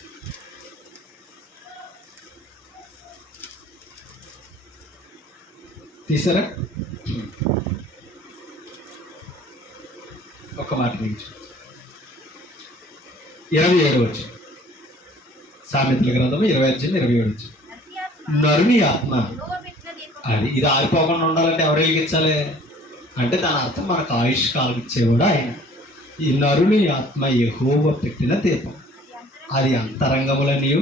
తీసారా? ఒక మాట నుంచి 27 వచ్చు. సామెతల గ్రంథము 25:27. నరుని ఆత్మ అది ఇది ఆరిపోకుండా ఉండాలంటే ఎవరు వెలిగించాలి అంటే దాని అర్థం మనకు ఆయుష్ కాలం ఇచ్చేవాడు ఆయన. ఈ నరుని ఆత్మ యెహోవా పెట్టిన దీపం, అది అంతరంగములని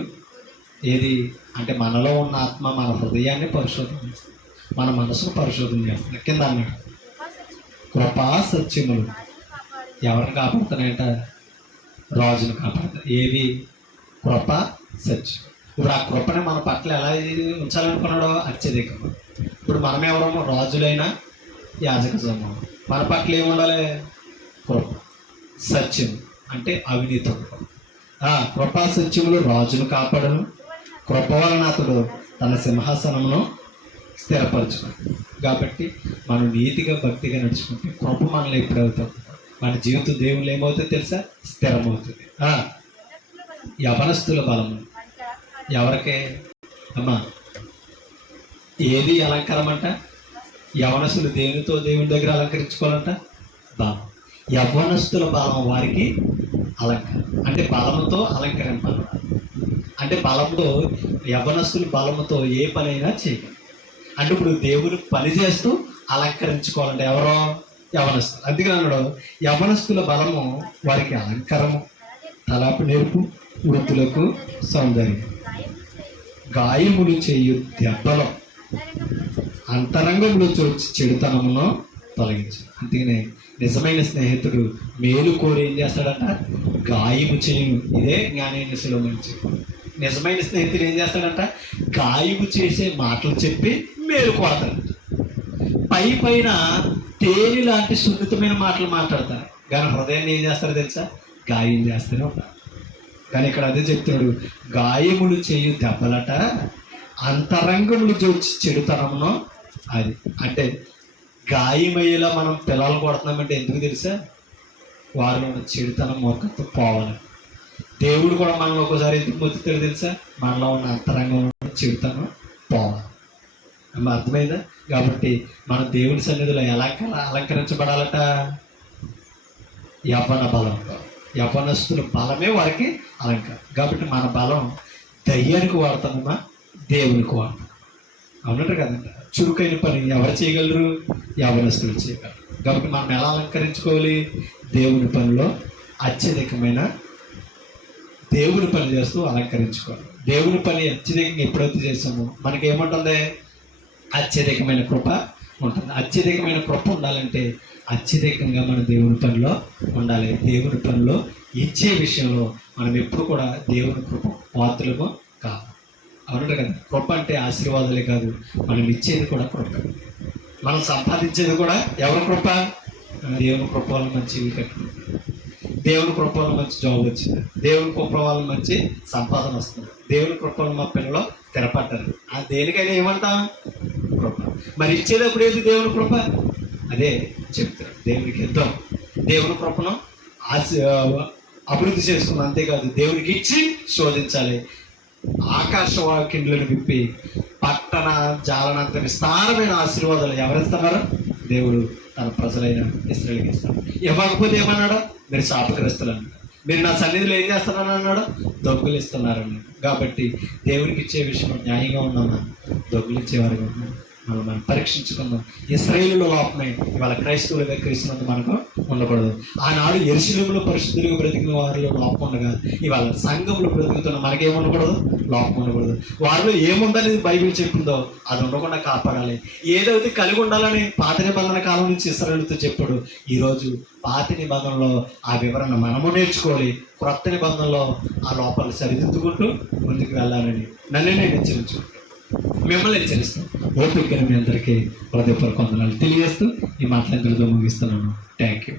ఏది అంటే మనలో ఉన్న ఆత్మ మన హృదయాన్ని పరిశోధన చేస్తుంది, మన మనసును పరిశోధన చేస్తుంది. కింద అన్నాడు కృపా సత్యములు ఎవరిని కాపాడుతున్నాయంట? రాజును కాపాడుతాయి. ఏది? కృప సత్యం. ఇప్పుడు ఆ కృపని మన పట్ల ఎలా ఉంచాలనుకున్నాడో అత్యధికం. ఇప్పుడు మనం ఎవరమో రాజులైనా యాజక సమూహం, మన పట్ల ఏముండాలి? కృప సత్యం అంటే అవినీతి. కృపా సత్యములు రాజును కాపాడను, కృప వలన అతడు తన సింహాసనమును స్థిరపరచుకోండి. కాబట్టి మనం నీతిగా భక్తిగా నడుచుకుంటే కృప మనలో ఎప్పుడవుతుంది మన జీవితం దేవుళ్ళు ఏమవుతుంది తెలుసా? స్థిరమవుతుంది. యవనస్తుల బలము ఎవరికే అమ్మా? ఏది అలంకారం అంట? యవనస్తులు దేవునితో దేవుని దగ్గర అలంకరించుకోవాలంట బలం. యవ్వనస్తుల బలం వారికి అలంకారం అంటే బలముతో అలంకరింపాలి. అంటే బలంతో యవ్వనస్తుల బలముతో ఏ పనైనా చేయగలరు. అంటే ఇప్పుడు దేవుని పని చేస్తూ అలంకరించుకోవాలంటే ఎవరో? యవనస్తులు. అందుకని అన్నాడు యవనస్తుల బలము వారికి అలంకారము, తలాపు నేర్పు, వృద్ధులకు సౌందర్యం, గాయములు చేయు దెబ్బలు, అంతరంగంలో చెడుతనమును తొలగించు. అందుకనే నిజమైన స్నేహితుడు మేలు కోరి ఏం చేస్తాడట? గాయము చేయను. ఇదే జ్ఞానేశ్వరులో మంచి నిజమైన స్నేహితుడు ఏం చేస్తాడంట? గాయము చేసే మాటలు చెప్పి మేలు కోరతాడు. పైన తేలి లాంటి సున్నితమైన మాటలు మాట్లాడతారు, కానీ హృదయాన్ని ఏం చేస్తారో తెలుసా? గాయం చేస్తూనే ఉంటారు. కానీ ఇక్కడ అదే చెప్తున్నాడు, గాయములు చేయు దెబ్బలట, అంతరంగములు చూచి చెడుతనమును. అది అంటే గాయమయ్యేలా మనం పిల్లలు కొడుతున్నామంటే ఎందుకు తెలుసా? వారిలో ఉన్న చెడుతనం మొక్కతో పోవాలి. దేవుడు కూడా మనలో ఒకసారి ఎందుకు మొత్తుతాడు తెలుసా? మనలో ఉన్న అంతరంగంలో ఉన్న చెడుతనం పోవాలి. అర్థమైందా? కాబట్టి మన దేవుని సన్నిధిలో ఎలా అలంకరించబడాలట? యవ్వన బలంతో. యవ్వనస్తుల బలమే వారికి అలంకారం. కాబట్టి మన బలం దయ్యానికి వాడతామమ్మా, దేవునికి వాడతాం. అవునట్టు కదండి. చురుకైన పని ఎవరు చేయగలరు? యవ్వనస్తులు చేయగలరు. కాబట్టి మనం ఎలా అలంకరించుకోవాలి? దేవుని పనిలో అత్యధికమైన దేవుని పని చేస్తూ అలంకరించుకోవాలి. దేవుని పని అత్యధికంగా ఎప్పుడైతే చేస్తామో మనకేముంటుంది? అత్యధికమైన కృప ఉంటుంది. అత్యధికమైన కృప ఉండాలంటే అత్యధికంగా మన దేవుని పనిలో ఉండాలి. దేవుని పనిలో ఇచ్చే విషయంలో మనం ఎప్పుడు కూడా దేవుని కృప పాత్రలు కాదు. అవునంటే కదా. కృప అంటే ఆశీర్వాదాలే కాదు, మనం ఇచ్చేది కూడా కృప, మనం సంపాదించేది కూడా ఎవరి కృప? దేవుని కృప వల్ల మంచి ఇల్లు కట్టుకుంటాం, దేవుని కృప వల్ల మంచి జాబ్ వచ్చింది, దేవుని కృప వల్ల మంచి సంపాదన వస్తుంది, దేవుని కృప వల్ల మా పిల్లలు స్థిరపడ్డారు. ఆ దేనికైనా ఏమంటాం? కృప. మరి ఇచ్చేటప్పుడు ఏది? దేవుని కృప. అదే చెప్తారు, దేవునికి ఇద్దాం, దేవుని కృపను అభివృద్ధి చేసుకున్నాం. అంతేకాదు దేవునికి ఇచ్చి శోధించాలి. ఆకాశవాకిండ్లను విప్పి పట్టణ జాలనంత విస్తారమైన ఆశీర్వాదాలు ఎవరిస్తున్నారు? దేవుడు తన ప్రజలైన ఇశ్రాయేలుకి ఇస్తాడు. ఇవ్వకపోతే ఏమన్నాడు? మీరు శాపగ్రస్తులు అన్నాడు. మీరు నా సన్నిధిలో ఏం చేస్తున్నారని అన్నాడు? దొంగలు ఇస్తున్నారన్నాడు. కాబట్టి దేవుడికి ఇచ్చే విషయంలో న్యాయంగా ఉన్నామా? దొంగలు ఇచ్చేవారుగా ఉన్నాం. మనం పరీక్షించుకుందాం. ఇశ్రాయేలులో లోపమే ఇవాళ క్రైస్తవులుగా క్రీస్తునందు మనకు ఉండకూడదు. ఆనాడు యెరూషలేములో పరిశుద్ధులుగా బ్రతికిన వారిలో లోపం ఉండగా ఇవాళ సంఘంలో బ్రతుకుతున్న మనకేం ఉండకూడదు, లోపం ఉండకూడదు. వారిలో ఏముందనేది బైబిల్ చెప్పిందో అది ఉండకుండా కాపాడాలి. ఏదైతే కలిగి ఉండాలని పాత నిబంధన కాలం నుంచి ఇశ్రాయేలుతో చెప్పాడు, ఈరోజు పాత నిబంధనలో ఆ వివరణ మనము నేర్చుకోవాలి. క్రొత్త నిబంధనలో ఆ లోపాలు సరిదిద్దుకుంటూ ముందుకు వెళ్ళాలని నన్ను నేను హెచ్చరించుకుంటాను, మిమ్మల్ని హెచ్చరిస్తాను. ఓపిక మీ అందరికీ హృదయపూర్వక వందనాలు తెలియజేస్తూ ఈ మాటలందరితో ముగిస్తున్నాను. Thank you.